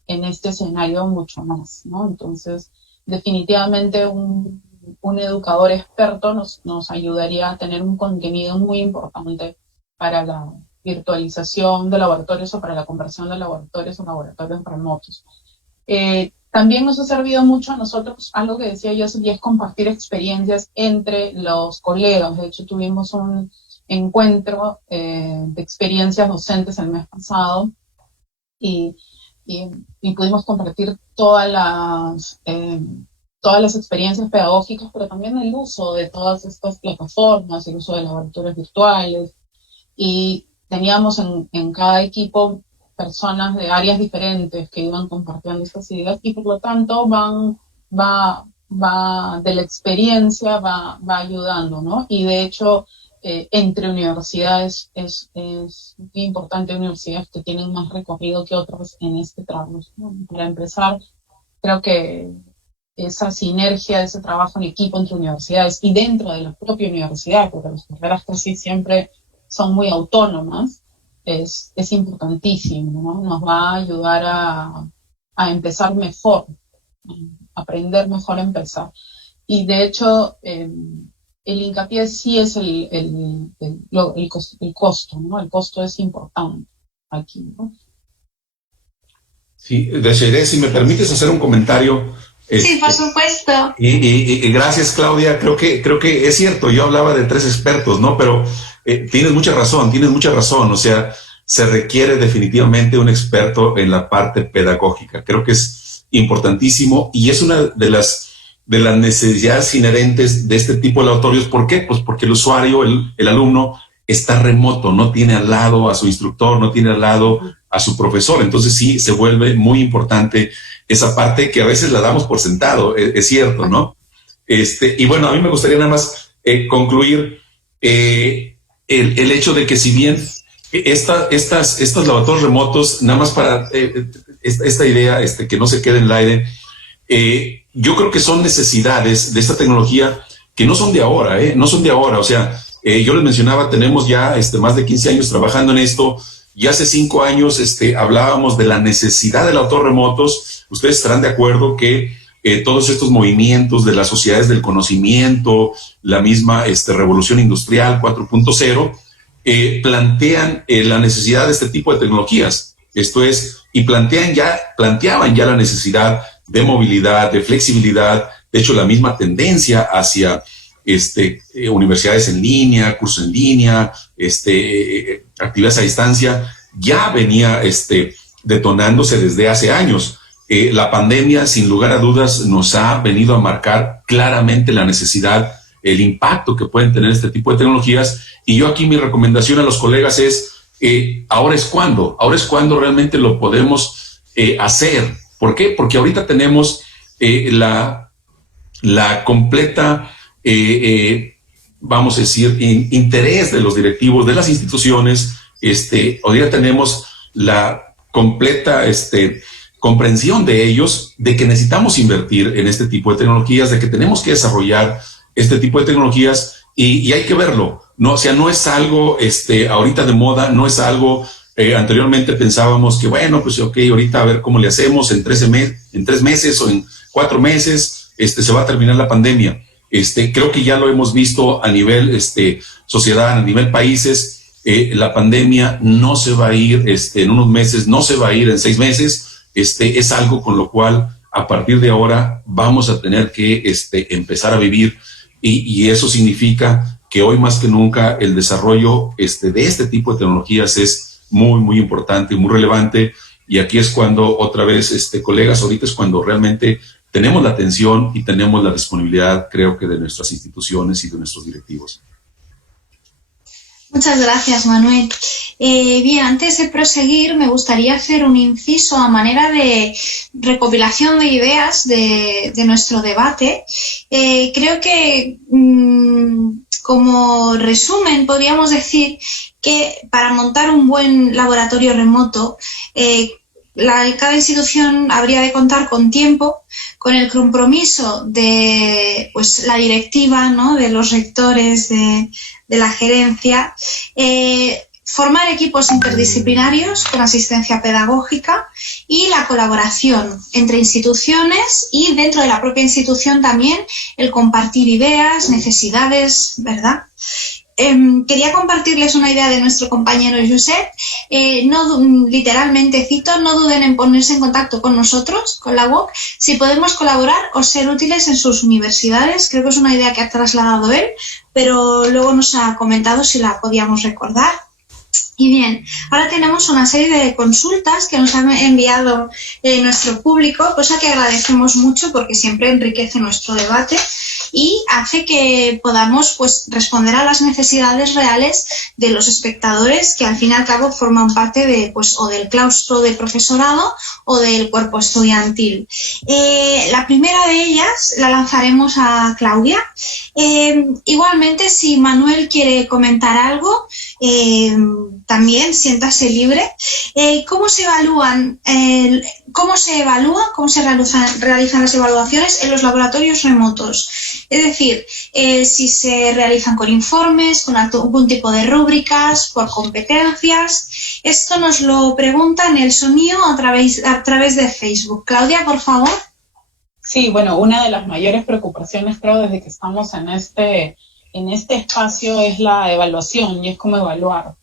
escenario mucho más, ¿no? Entonces, definitivamente un educador experto nos ayudaría a tener un contenido muy importante para la virtualización de laboratorios o para la conversión de laboratorios a laboratorios remotos. También nos ha servido mucho a nosotros, algo que decía yo, y es compartir experiencias entre los colegas. De hecho, tuvimos un encuentro de experiencias docentes el mes pasado y pudimos compartir todas las experiencias pedagógicas, pero también el uso de todas estas plataformas, el uso de laboratorios virtuales, y teníamos en cada equipo personas de áreas diferentes que iban compartiendo estas ideas y por lo tanto va de la experiencia va ayudando, ¿no? Y de hecho, entre universidades es muy importante, universidades que tienen más recorrido que otras en este trabajo, ¿no? Para empezar, creo que esa sinergia, ese trabajo en equipo entre universidades y dentro de la propia universidad, porque las carreras casi siempre son muy autónomas, es importantísimo, ¿no? Nos va a ayudar a empezar mejor, a aprender mejor a empezar. Y de hecho, el hincapié sí es el costo, ¿no? El costo es importante aquí, ¿no? Sí, Desiree, si me permites hacer un comentario. Sí, por supuesto. Y gracias, Claudia. Creo que es cierto, yo hablaba de 3 expertos, ¿no? Pero tienes mucha razón. O sea, se requiere definitivamente un experto en la parte pedagógica. Creo que es importantísimo y es una de las necesidades inherentes de este tipo de laboratorios. ¿Por qué? Pues porque el usuario, el alumno, está remoto, no tiene al lado a su instructor, no tiene al lado a su profesor. Entonces sí, se vuelve muy importante esa parte que a veces la damos por sentado, es cierto, ¿no? Y bueno, a mí me gustaría nada más concluir el hecho de que si bien estos laboratorios remotos, nada más para esta idea que no se quede en el aire, yo creo que son necesidades de esta tecnología que no son de ahora, no son de ahora. O sea, yo les mencionaba, tenemos ya más de 15 años trabajando en esto, y hace 5 años hablábamos de la necesidad de laboratorios remotos. Ustedes estarán de acuerdo que todos estos movimientos de las sociedades del conocimiento, la misma revolución industrial 4.0, plantean la necesidad de este tipo de tecnologías. Esto es, y planteaban ya la necesidad de movilidad, de flexibilidad. De hecho, la misma tendencia hacia universidades en línea, cursos en línea, actividades a distancia, ya venía detonándose desde hace años. La pandemia, sin lugar a dudas, nos ha venido a marcar claramente la necesidad, el impacto que pueden tener este tipo de tecnologías. Y yo aquí mi recomendación a los colegas es, ahora es cuando realmente lo podemos hacer. ¿Por qué? Porque ahorita tenemos la completa, vamos a decir, interés de los directivos, de las instituciones. Hoy día tenemos la completa comprensión de ellos de que necesitamos invertir en este tipo de tecnologías, de que tenemos que desarrollar este tipo de tecnologías y hay que verlo, ¿no? O sea, no es algo ahorita de moda, no es algo, anteriormente pensábamos que, bueno, pues ok, ahorita a ver cómo le hacemos en 3 meses o en 4 meses, se va a terminar la pandemia. Creo que ya lo hemos visto a nivel sociedad, a nivel países. La pandemia no se va a ir en unos meses, no se va a ir en 6 meses. Es algo con lo cual a partir de ahora vamos a tener que empezar a vivir y eso significa que hoy más que nunca el desarrollo de este tipo de tecnologías es muy, muy importante y muy relevante. Y aquí es cuando, otra vez, colegas, ahorita es cuando realmente tenemos la atención y tenemos la disponibilidad, creo que, de nuestras instituciones y de nuestros directivos. Muchas gracias, Manuel. Bien, antes de proseguir, me gustaría hacer un inciso a manera de recopilación de ideas de nuestro debate. Creo que, como resumen, podríamos decir que para montar un buen laboratorio remoto, cada institución habría de contar con tiempo, con el compromiso de la directiva, ¿no?, de los rectores, de la gerencia, formar equipos interdisciplinarios con asistencia pedagógica y la colaboración entre instituciones y dentro de la propia institución también el compartir ideas, necesidades, ¿verdad? Quería compartirles una idea de nuestro compañero Josep. Literalmente cito, no duden en ponerse en contacto con nosotros, con la UOC, si podemos colaborar o ser útiles en sus universidades. Creo que es una idea que ha trasladado él, pero luego nos ha comentado si la podíamos recordar. Y bien, ahora tenemos una serie de consultas que nos han enviado nuestro público, cosa que agradecemos mucho porque siempre enriquece nuestro debate y hace que podamos responder a las necesidades reales de los espectadores que al fin y al cabo forman parte de o del claustro de profesorado o del cuerpo estudiantil. La primera de ellas la lanzaremos a Claudia. Igualmente, si Manuel quiere comentar algo, también siéntase libre. ¿Cómo se realizan las evaluaciones en los laboratorios remotos? Es decir, si se realizan con informes, con algún tipo de rúbricas, por competencias. Esto nos lo pregunta Nelson Mío a través de Facebook. Claudia, por favor. Sí, bueno, una de las mayores preocupaciones, creo, desde que estamos en este espacio es la evaluación y es cómo evaluar.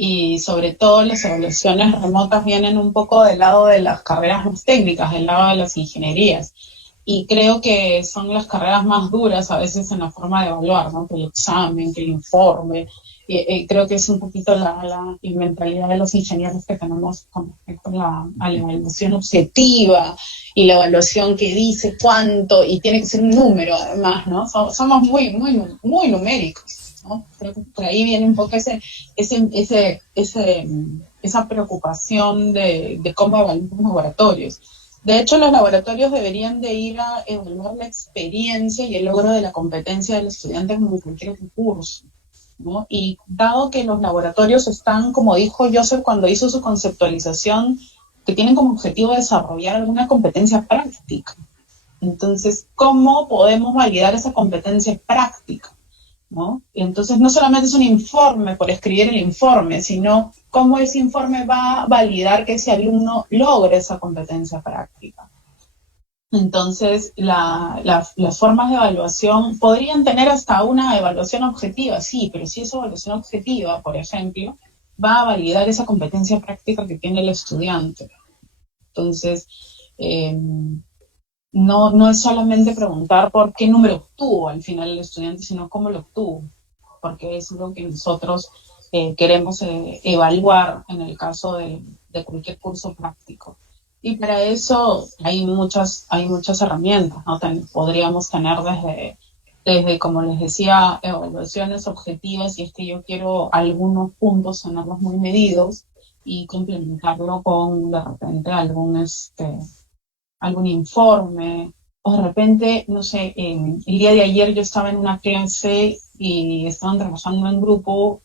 Y sobre todo las evaluaciones remotas vienen un poco del lado de las carreras más técnicas, del lado de las ingenierías. Y creo que son las carreras más duras a veces en la forma de evaluar, ¿no? Que el examen, que el informe. Creo que es un poquito la mentalidad de los ingenieros que tenemos con respecto a la evaluación objetiva y la evaluación que dice cuánto, y tiene que ser un número además, ¿no? Somos muy, muy, muy numéricos, ¿no? Creo que por ahí viene un poco esa preocupación de cómo evaluar los laboratorios. De hecho, los laboratorios deberían de ir a evaluar la experiencia y el logro de la competencia del estudiante en cualquier curso, ¿no? Y dado que los laboratorios están, como dijo Joseph cuando hizo su conceptualización, que tienen como objetivo desarrollar alguna competencia práctica. Entonces, ¿cómo podemos validar esa competencia práctica? ¿No? Entonces, no solamente es un informe por escribir el informe, sino cómo ese informe va a validar que ese alumno logre esa competencia práctica. Entonces, las formas de evaluación podrían tener hasta una evaluación objetiva, sí, pero si esa evaluación objetiva, por ejemplo, va a validar esa competencia práctica que tiene el estudiante. Entonces, no es solamente preguntar por qué número obtuvo al final el estudiante, sino cómo lo obtuvo, porque es lo que nosotros queremos evaluar en el caso de cualquier curso práctico. Y para eso hay muchas herramientas, ¿no? Podríamos tener desde, como les decía, evaluaciones objetivas, si es que yo quiero algunos puntos tenerlos muy medidos y complementarlo con de repente algún informe, o de repente, no sé, el día de ayer yo estaba en una clase y estaban trabajando en grupo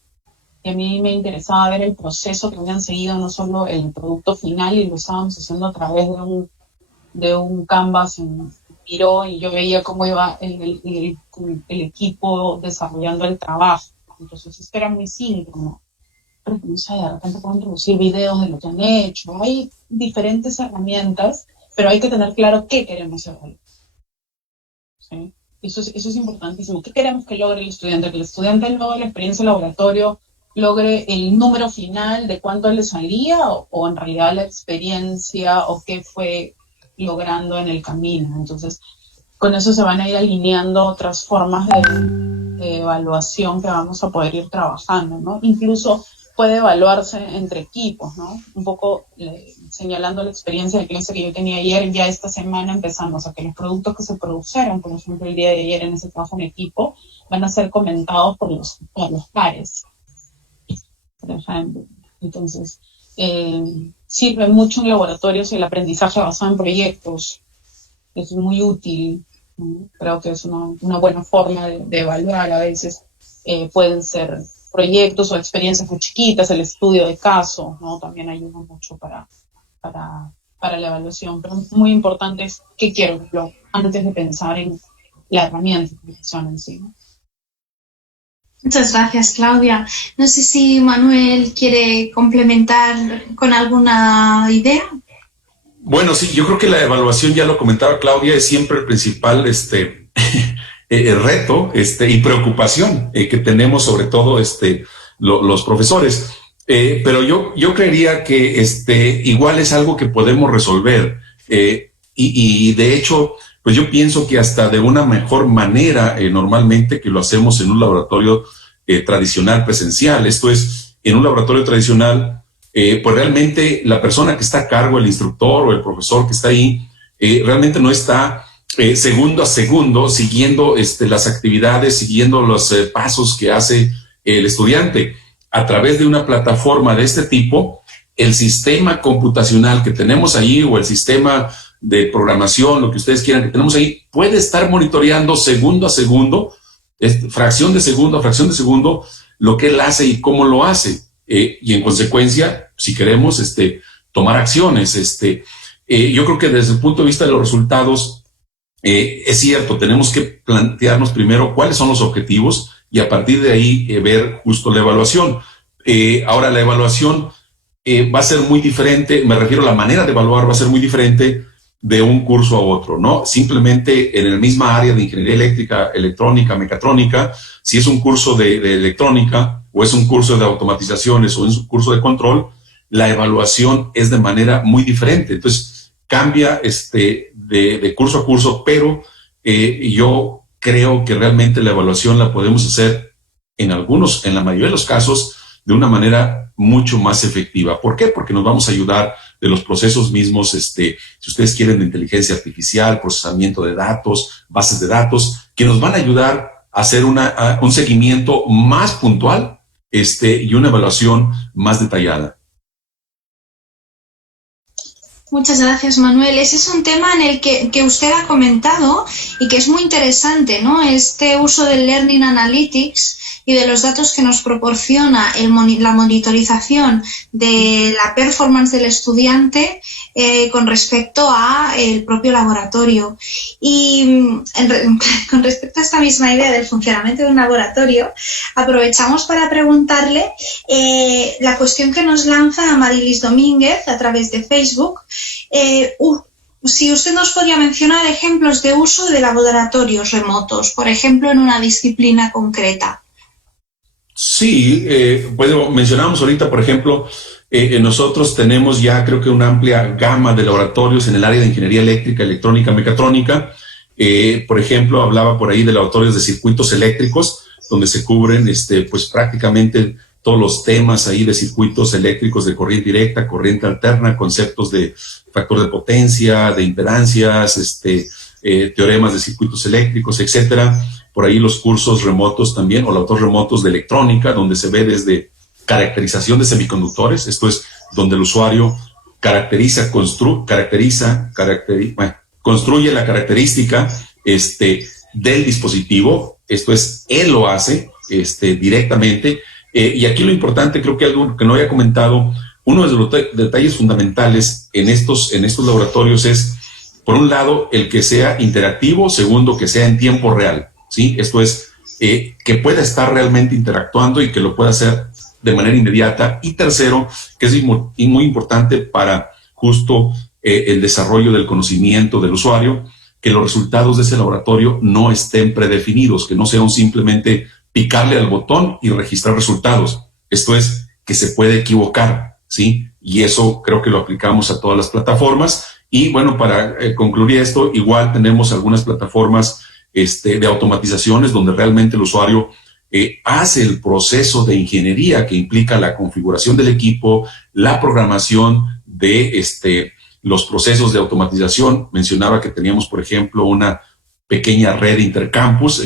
y a mí me interesaba ver el proceso que habían seguido, no solo el producto final, y lo estábamos haciendo a través de un Canvas en Miro, y yo veía cómo iba el equipo desarrollando el trabajo. Entonces esto era muy síncrono. Pero no sé, de repente pueden producir videos de lo que han hecho. Hay diferentes herramientas, pero hay que tener claro qué queremos hacer. ¿Sí? Eso es importantísimo. ¿Qué queremos que logre el estudiante? Que el estudiante logre la experiencia de laboratorio, logre el número final de cuánto le salía, o en realidad la experiencia o qué fue logrando en el camino. Entonces, con eso se van a ir alineando otras formas de evaluación que vamos a poder ir trabajando, ¿no? Incluso puede evaluarse entre equipos, ¿no? Un poco señalando la experiencia de clase que yo tenía ayer, ya esta semana empezamos a que los productos que se produjeron, por ejemplo, el día de ayer en ese trabajo en equipo, van a ser comentados por los pares, por ejemplo. Entonces, sirve mucho en laboratorios el aprendizaje basado en proyectos. Es muy útil, ¿no? Creo que es una buena forma de evaluar. A veces pueden ser proyectos o experiencias muy chiquitas, el estudio de caso, ¿no? También ayuda mucho para la evaluación. Pero muy importante es qué quiero yo antes de pensar en la herramienta de evaluación en sí, ¿no? Muchas gracias, Claudia. No sé si Manuel quiere complementar con alguna idea. Bueno, sí, yo creo que la evaluación, ya lo comentaba Claudia, es siempre el principal reto y preocupación que tenemos, sobre todo los profesores. Pero yo creería que igual es algo que podemos resolver. Y de hecho, pues yo pienso que hasta de una mejor manera normalmente que lo hacemos en un laboratorio tradicional presencial. Esto es, en un laboratorio tradicional, pues realmente la persona que está a cargo, el instructor o el profesor que está ahí, realmente no está segundo a segundo siguiendo las actividades, siguiendo los pasos que hace el estudiante. A través de una plataforma de este tipo, el sistema computacional que tenemos ahí, o el sistema de programación, lo que ustedes quieran que tenemos ahí, puede estar monitoreando segundo a segundo, fracción de segundo a fracción de segundo, lo que él hace y cómo lo hace. Y en consecuencia, si queremos tomar acciones, yo creo que desde el punto de vista de los resultados, es cierto, tenemos que plantearnos primero cuáles son los objetivos y a partir de ahí ver justo la evaluación. Ahora, la evaluación va a ser muy diferente, me refiero a la manera de evaluar, va a ser muy diferente de un curso a otro, ¿no? Simplemente en la misma área de ingeniería eléctrica, electrónica, mecatrónica, si es un curso de electrónica o es un curso de automatizaciones o es un curso de control, la evaluación es de manera muy diferente. Entonces, cambia de curso a curso, pero yo creo que realmente la evaluación la podemos hacer en la mayoría de los casos, de una manera mucho más efectiva. ¿Por qué? Porque nos vamos a ayudar de los procesos mismos, si ustedes quieren, de inteligencia artificial, procesamiento de datos, bases de datos, que nos van a ayudar a hacer un seguimiento más puntual y una evaluación más detallada. Muchas gracias, Manuel. Ese es un tema en el que usted ha comentado y que es muy interesante, ¿no? Este uso del Learning Analytics y de los datos que nos proporciona la monitorización de la performance del estudiante con respecto a el propio laboratorio. Y con respecto a esta misma idea del funcionamiento de un laboratorio, aprovechamos para preguntarle la cuestión que nos lanza Marilis Domínguez a través de Facebook. Si usted nos podría mencionar ejemplos de uso de laboratorios remotos, por ejemplo, en una disciplina concreta. Sí, mencionamos ahorita, por ejemplo, nosotros tenemos ya creo que una amplia gama de laboratorios en el área de ingeniería eléctrica, electrónica, mecatrónica. Por ejemplo, hablaba por ahí de laboratorios de circuitos eléctricos, donde se cubren pues prácticamente todos los temas ahí de circuitos eléctricos de corriente directa, corriente alterna, conceptos de factor de potencia, de impedancias, teoremas de circuitos eléctricos, etcétera. Por ahí los cursos remotos también, o los autores remotos de electrónica, donde se ve desde caracterización de semiconductores, esto es donde el usuario construye la característica del dispositivo, esto es, él lo hace directamente. Y aquí lo importante, creo que algo que no había comentado, uno de los detalles fundamentales en estos laboratorios es, por un lado, el que sea interactivo, segundo, que sea en tiempo real, ¿sí? Esto es, que pueda estar realmente interactuando y que lo pueda hacer de manera inmediata. Y tercero, que es muy importante para justo el desarrollo del conocimiento del usuario, que los resultados de ese laboratorio no estén predefinidos, que no sean simplemente picarle al botón y registrar resultados. Esto es, que se puede equivocar, ¿sí? Y eso creo que lo aplicamos a todas las plataformas. Y bueno, para concluir esto, igual tenemos algunas plataformas de automatizaciones donde realmente el usuario hace el proceso de ingeniería que implica la configuración del equipo, la programación de los procesos de automatización. Mencionaba que teníamos, por ejemplo, una pequeña red intercampus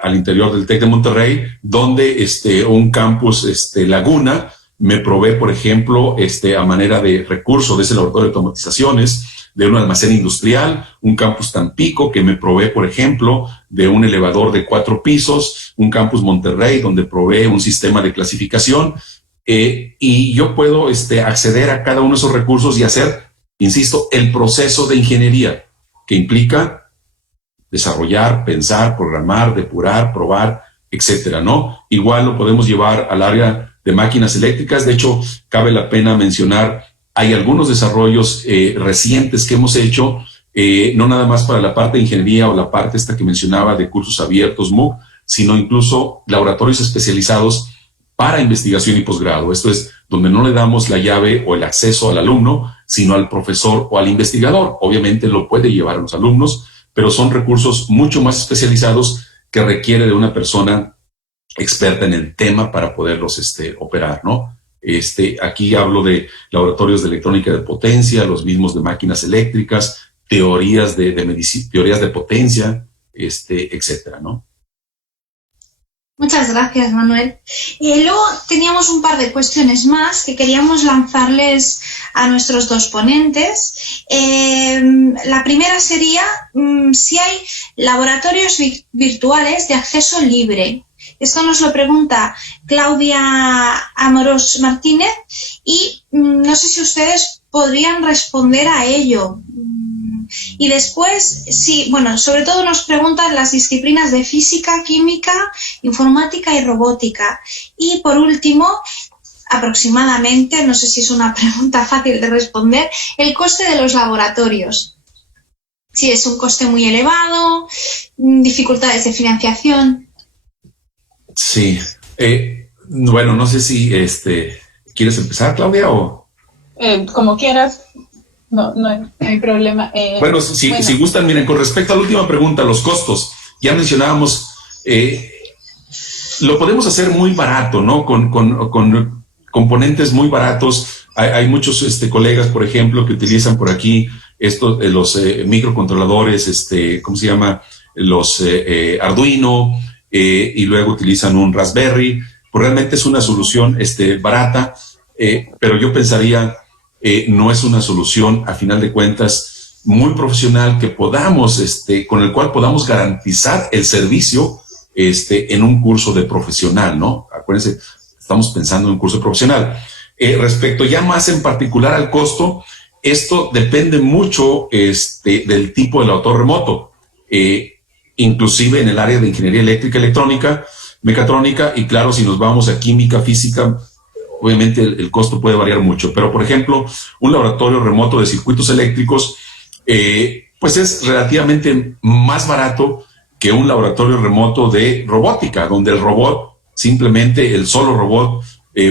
al interior del TEC de Monterrey, donde un campus Laguna me provee, por ejemplo, a manera de recurso de ese laboratorio de automatizaciones, de un almacén industrial, un campus Tampico que me provee, por ejemplo, de un elevador de 4 pisos, un campus Monterrey donde provee un sistema de clasificación, y yo puedo acceder a cada uno de esos recursos y hacer, insisto, el proceso de ingeniería que implica desarrollar, pensar, programar, depurar, probar, etcétera, ¿no? Igual lo podemos llevar al área de máquinas eléctricas. De hecho, cabe la pena mencionar, hay algunos desarrollos recientes que hemos hecho, no nada más para la parte de ingeniería o la parte esta que mencionaba de cursos abiertos, MOOC, sino incluso laboratorios especializados para investigación y posgrado. Esto es donde no le damos la llave o el acceso al alumno, sino al profesor o al investigador. Obviamente lo puede llevar a los alumnos, pero son recursos mucho más especializados que requiere de una persona experta en el tema para poderlos operar, ¿no? Aquí hablo de laboratorios de electrónica de potencia, los mismos de máquinas eléctricas, teorías de medicina, teorías de potencia, etcétera, ¿no? Muchas gracias, Manuel. Y luego teníamos un par de cuestiones más que queríamos lanzarles a nuestros dos ponentes. La primera sería si hay laboratorios virtuales de acceso libre. Esto nos lo pregunta Claudia Amorós Martínez y no sé si ustedes podrían responder a ello. Y después, sí, bueno, sobre todo nos preguntan las disciplinas de física, química, informática y robótica. Y por último, aproximadamente, no sé si es una pregunta fácil de responder, el coste de los laboratorios. Si es un coste muy elevado, dificultades de financiación. Sí. Bueno, no sé si ¿quieres empezar, Claudia, o...? Como quieras. No hay problema. Bueno, si gustan, miren, con respecto a la última pregunta, los costos, ya mencionábamos, lo podemos hacer muy barato, ¿no? Con componentes muy baratos. Hay muchos colegas, por ejemplo, que utilizan por aquí los microcontroladores, ¿cómo se llama? Los Arduino, y luego utilizan un Raspberry. Pues realmente es una solución barata, pero yo pensaría... no es una solución, a final de cuentas, muy profesional que podamos, con el cual podamos garantizar el servicio en un curso de profesional, ¿no? Acuérdense, estamos pensando en un curso profesional. Respecto ya más en particular al costo, esto depende mucho del tipo del autor remoto, inclusive en el área de ingeniería eléctrica, electrónica, mecatrónica, y claro, si nos vamos a química, física, obviamente el costo puede variar mucho, pero por ejemplo, un laboratorio remoto de circuitos eléctricos, pues es relativamente más barato que un laboratorio remoto de robótica, donde el robot, simplemente el solo robot,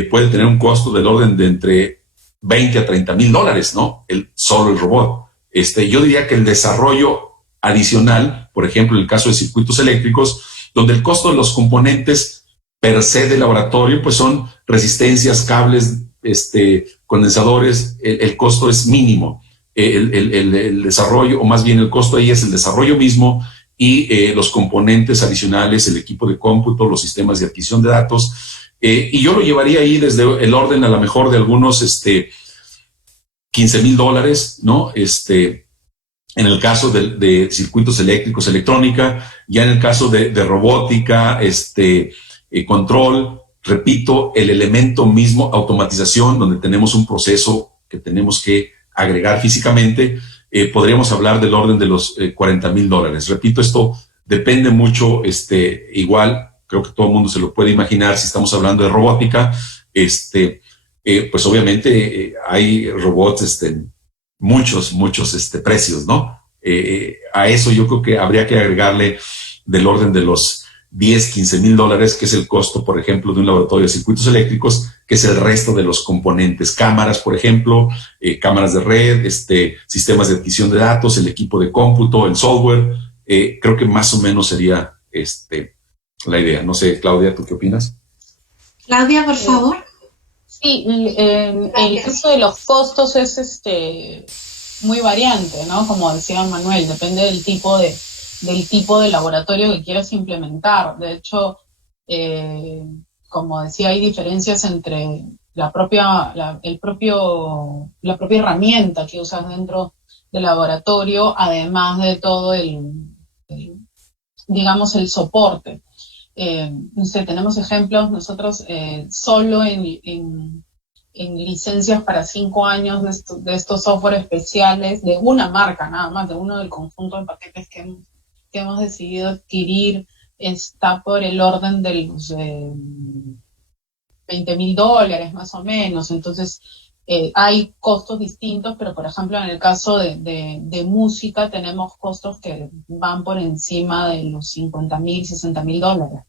puede tener un costo del orden de entre 20 a 30 mil dólares, ¿no? Solo el robot. Yo diría que el desarrollo adicional, por ejemplo, en el caso de circuitos eléctricos, donde el costo de los componentes per se del laboratorio, pues son resistencias, cables, condensadores, el costo es mínimo. El desarrollo, o más bien el costo ahí es el desarrollo mismo y los componentes adicionales, el equipo de cómputo, los sistemas de adquisición de datos. Y yo lo llevaría ahí desde el orden a lo mejor de algunos $15,000, ¿no? En el caso de circuitos eléctricos, electrónica, ya en el caso de robótica, control, repito, el elemento mismo, automatización, donde tenemos un proceso que tenemos que agregar físicamente, podríamos hablar del orden de los $40,000. Repito, esto depende mucho, igual, creo que todo el mundo se lo puede imaginar, si estamos hablando de robótica, pues obviamente hay robots, muchos precios, ¿no? A eso yo creo que habría que agregarle del orden de los $10,000-15,000, que es el costo, por ejemplo, de un laboratorio de circuitos eléctricos, que es el resto de los componentes, cámaras, por ejemplo, cámaras de red, sistemas de adquisición de datos, el equipo de cómputo, el software. Creo que más o menos sería la idea. No sé, Claudia, ¿tú qué opinas? Claudia, por favor. Sí, el caso de los costos es muy variante, ¿no? Como decía Manuel, depende del tipo de laboratorio que quieras implementar. De hecho, como decía, hay diferencias entre la propia herramienta que usas dentro del laboratorio, además de todo digamos, el soporte. No sé, tenemos ejemplos, nosotros solo en licencias para 5 años de estos software especiales, de una marca nada más, de uno del conjunto de paquetes que hemos decidido adquirir, está por el orden de los $20,000 más o menos. Entonces hay costos distintos, pero por ejemplo en el caso de música tenemos costos que van por encima de los $50,000, $60,000,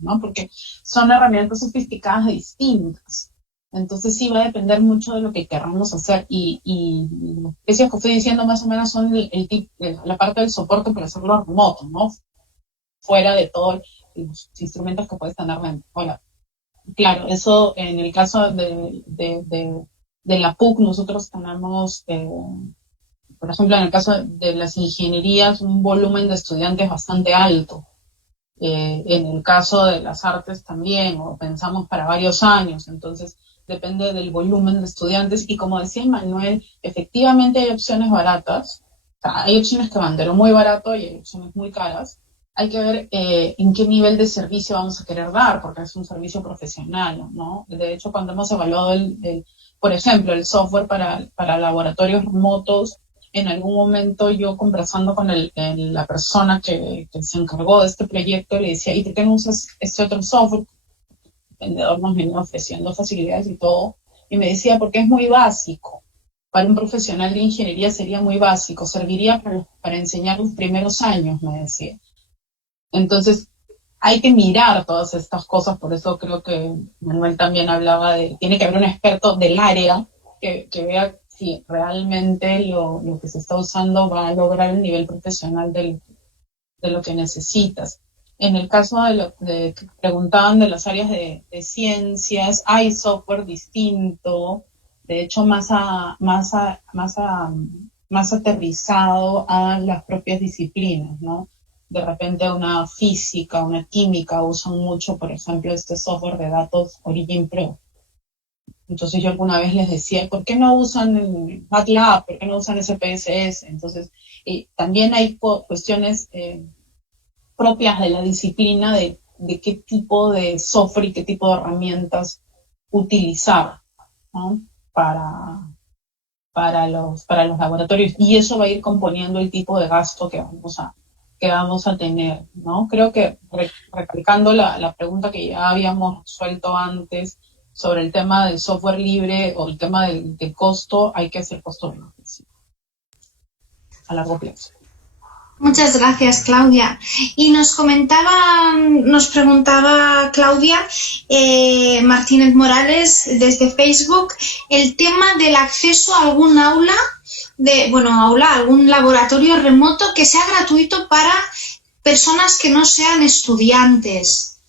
¿no? Porque son herramientas sofisticadas distintas. Entonces sí va a depender mucho de lo que queramos hacer, y los precios que estoy diciendo más o menos son la parte del soporte para hacerlo remoto, ¿no? Fuera de todos los instrumentos que puedes tener dentro. Bueno, claro, eso en el caso de la PUC nosotros tenemos, por ejemplo, en el caso de las ingenierías, un volumen de estudiantes bastante alto. En el caso de las artes también, o pensamos para varios años, entonces depende del volumen de estudiantes. Y como decía Manuel, efectivamente hay opciones baratas, o sea, hay opciones que van de lo muy barato y hay opciones muy caras. Hay que ver en qué nivel de servicio vamos a querer dar, porque es un servicio profesional, ¿no? De hecho, cuando hemos evaluado por ejemplo, el software para laboratorios remotos, en algún momento yo conversando con la persona que se encargó de este proyecto, le decía, ¿y por qué no usas este otro software? El vendedor nos venía ofreciendo facilidades y todo, y me decía, porque es muy básico. Para un profesional de ingeniería sería muy básico, serviría para enseñar los primeros años, me decía. Entonces, hay que mirar todas estas cosas, por eso creo que Manuel también hablaba tiene que haber un experto del área que vea si realmente lo que se está usando va a lograr el nivel profesional de lo que necesitas. En el caso que preguntaban de las áreas de ciencias, hay software distinto, de hecho más aterrizado a las propias disciplinas, ¿no? De repente una física, una química usan mucho, por ejemplo, este software de datos Origin Pro. Entonces yo alguna vez les decía, ¿por qué no usan MATLAB? ¿Por qué no usan SPSS? Entonces también hay cuestiones propias de la disciplina de qué tipo de software y qué tipo de herramientas utilizar, ¿no? para los laboratorios. Y eso va a ir componiendo el tipo de gasto que vamos a tener, ¿no? Creo que recalcando la pregunta que ya habíamos resuelto antes sobre el tema del software libre o el tema del costo, hay que hacer costo-beneficio a largo plazo. Muchas gracias, Claudia. Y nos preguntaba Claudia Martínez Morales desde Facebook el tema del acceso a algún algún laboratorio remoto que sea gratuito para personas que no sean estudiantes.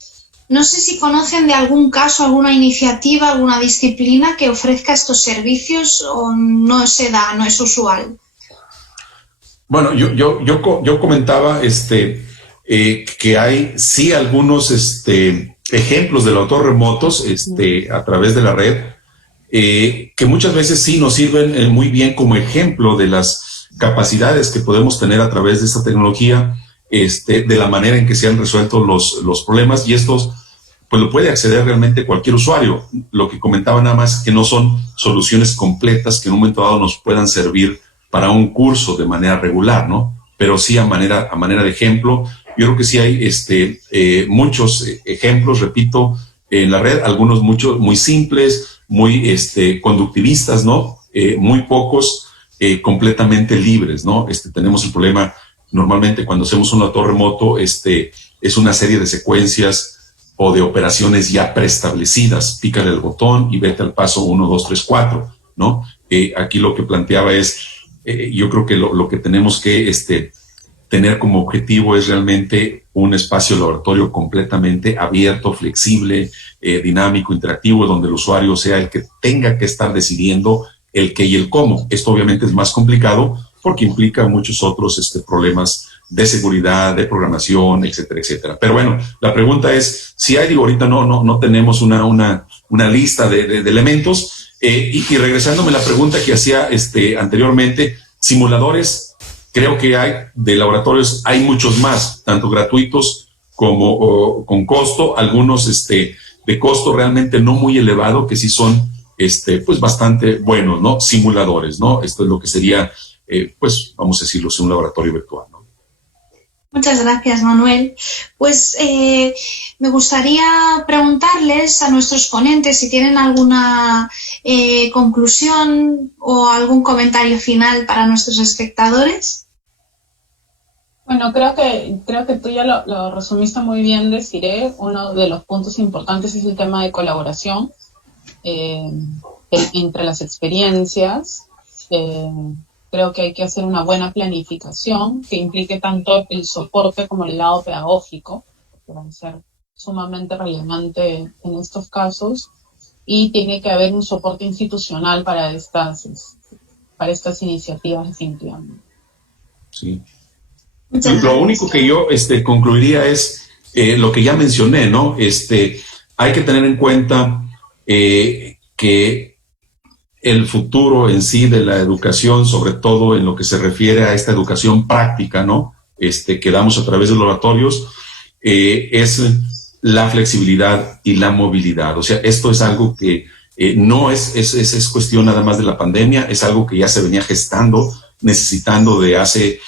No sé si conocen de algún caso, alguna iniciativa, alguna disciplina que ofrezca estos servicios o no se da, no es usual. Bueno, yo comentaba que hay sí algunos ejemplos de laboratorios remotos a través de la red, que muchas veces sí nos sirven muy bien como ejemplo de las capacidades que podemos tener a través de esta tecnología, de la manera en que se han resuelto los problemas, y estos pues lo puede acceder realmente cualquier usuario. Lo que comentaba nada más es que no son soluciones completas que en un momento dado nos puedan servir para un curso de manera regular, ¿no? Pero sí a manera de ejemplo. Yo creo que sí hay muchos ejemplos, repito, en la red, algunos muy simples, muy conductivistas, ¿no? Muy pocos completamente libres, ¿no? Tenemos el problema, normalmente cuando hacemos un laboratorio remoto, es una serie de secuencias o de operaciones ya preestablecidas. Pícale el botón y vete al paso 1, 2, 3, 4, ¿no? Aquí lo que planteaba es, yo creo que lo que tenemos que tener como objetivo es realmente un espacio laboratorio completamente abierto, flexible, dinámico, interactivo, donde el usuario sea el que tenga que estar decidiendo el qué y el cómo. Esto obviamente es más complicado porque implica muchos otros problemas de seguridad, de programación, etcétera, etcétera. Pero bueno, la pregunta es, si hay, digo, ahorita no tenemos una lista de elementos, y regresándome a la pregunta que hacía anteriormente, simuladores, creo que hay de laboratorios, hay muchos más, tanto gratuitos como con costo, algunos de costo realmente no muy elevado, que sí son pues bastante buenos, ¿no? Simuladores, ¿no? Esto es lo que sería, pues vamos a decirlo, un laboratorio virtual, ¿no? Muchas gracias, Manuel. Pues me gustaría preguntarles a nuestros ponentes si tienen alguna conclusión o algún comentario final para nuestros espectadores. Bueno, creo que tú ya lo resumiste muy bien, Desiree. Uno de los puntos importantes es el tema de colaboración entre las experiencias. Creo que hay que hacer una buena planificación que implique tanto el soporte como el lado pedagógico, que va a ser sumamente relevante en estos casos, y tiene que haber un soporte institucional para estas iniciativas definitivamente. Sí. Lo único que yo concluiría es lo que ya mencioné, ¿no? Hay que tener en cuenta que el futuro en sí de la educación, sobre todo en lo que se refiere a esta educación práctica, ¿no? Que damos a través de los laboratorios, es la flexibilidad y la movilidad. O sea, esto es algo que no es cuestión nada más de la pandemia, es algo que ya se venía gestando, necesitando de hace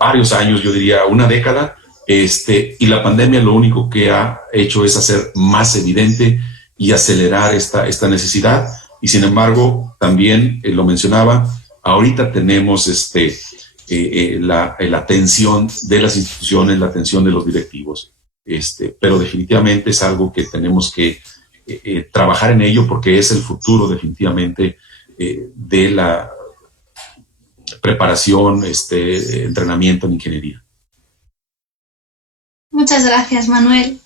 varios años, yo diría una década, y la pandemia lo único que ha hecho es hacer más evidente y acelerar esta necesidad. Y sin embargo, también lo mencionaba, ahorita tenemos la atención de las instituciones, la atención de los directivos, pero definitivamente es algo que tenemos que trabajar en ello, porque es el futuro definitivamente de la preparación, entrenamiento en ingeniería. Muchas gracias, Manuel.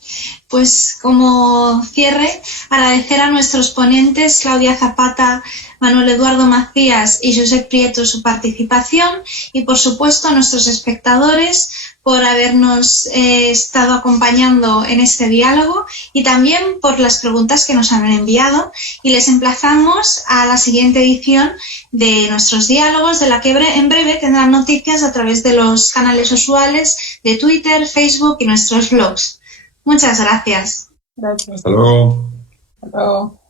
Pues como cierre, agradecer a nuestros ponentes, Claudia Zapata, Manuel Eduardo Macías y Josep Prieto, su participación, y por supuesto a nuestros espectadores por habernos estado acompañando en este diálogo, y también por las preguntas que nos han enviado, y les emplazamos a la siguiente edición de nuestros diálogos, de la que en breve tendrán noticias a través de los canales usuales de Twitter, Facebook y nuestros blogs. Muchas gracias. Gracias. Hasta luego. Hasta luego.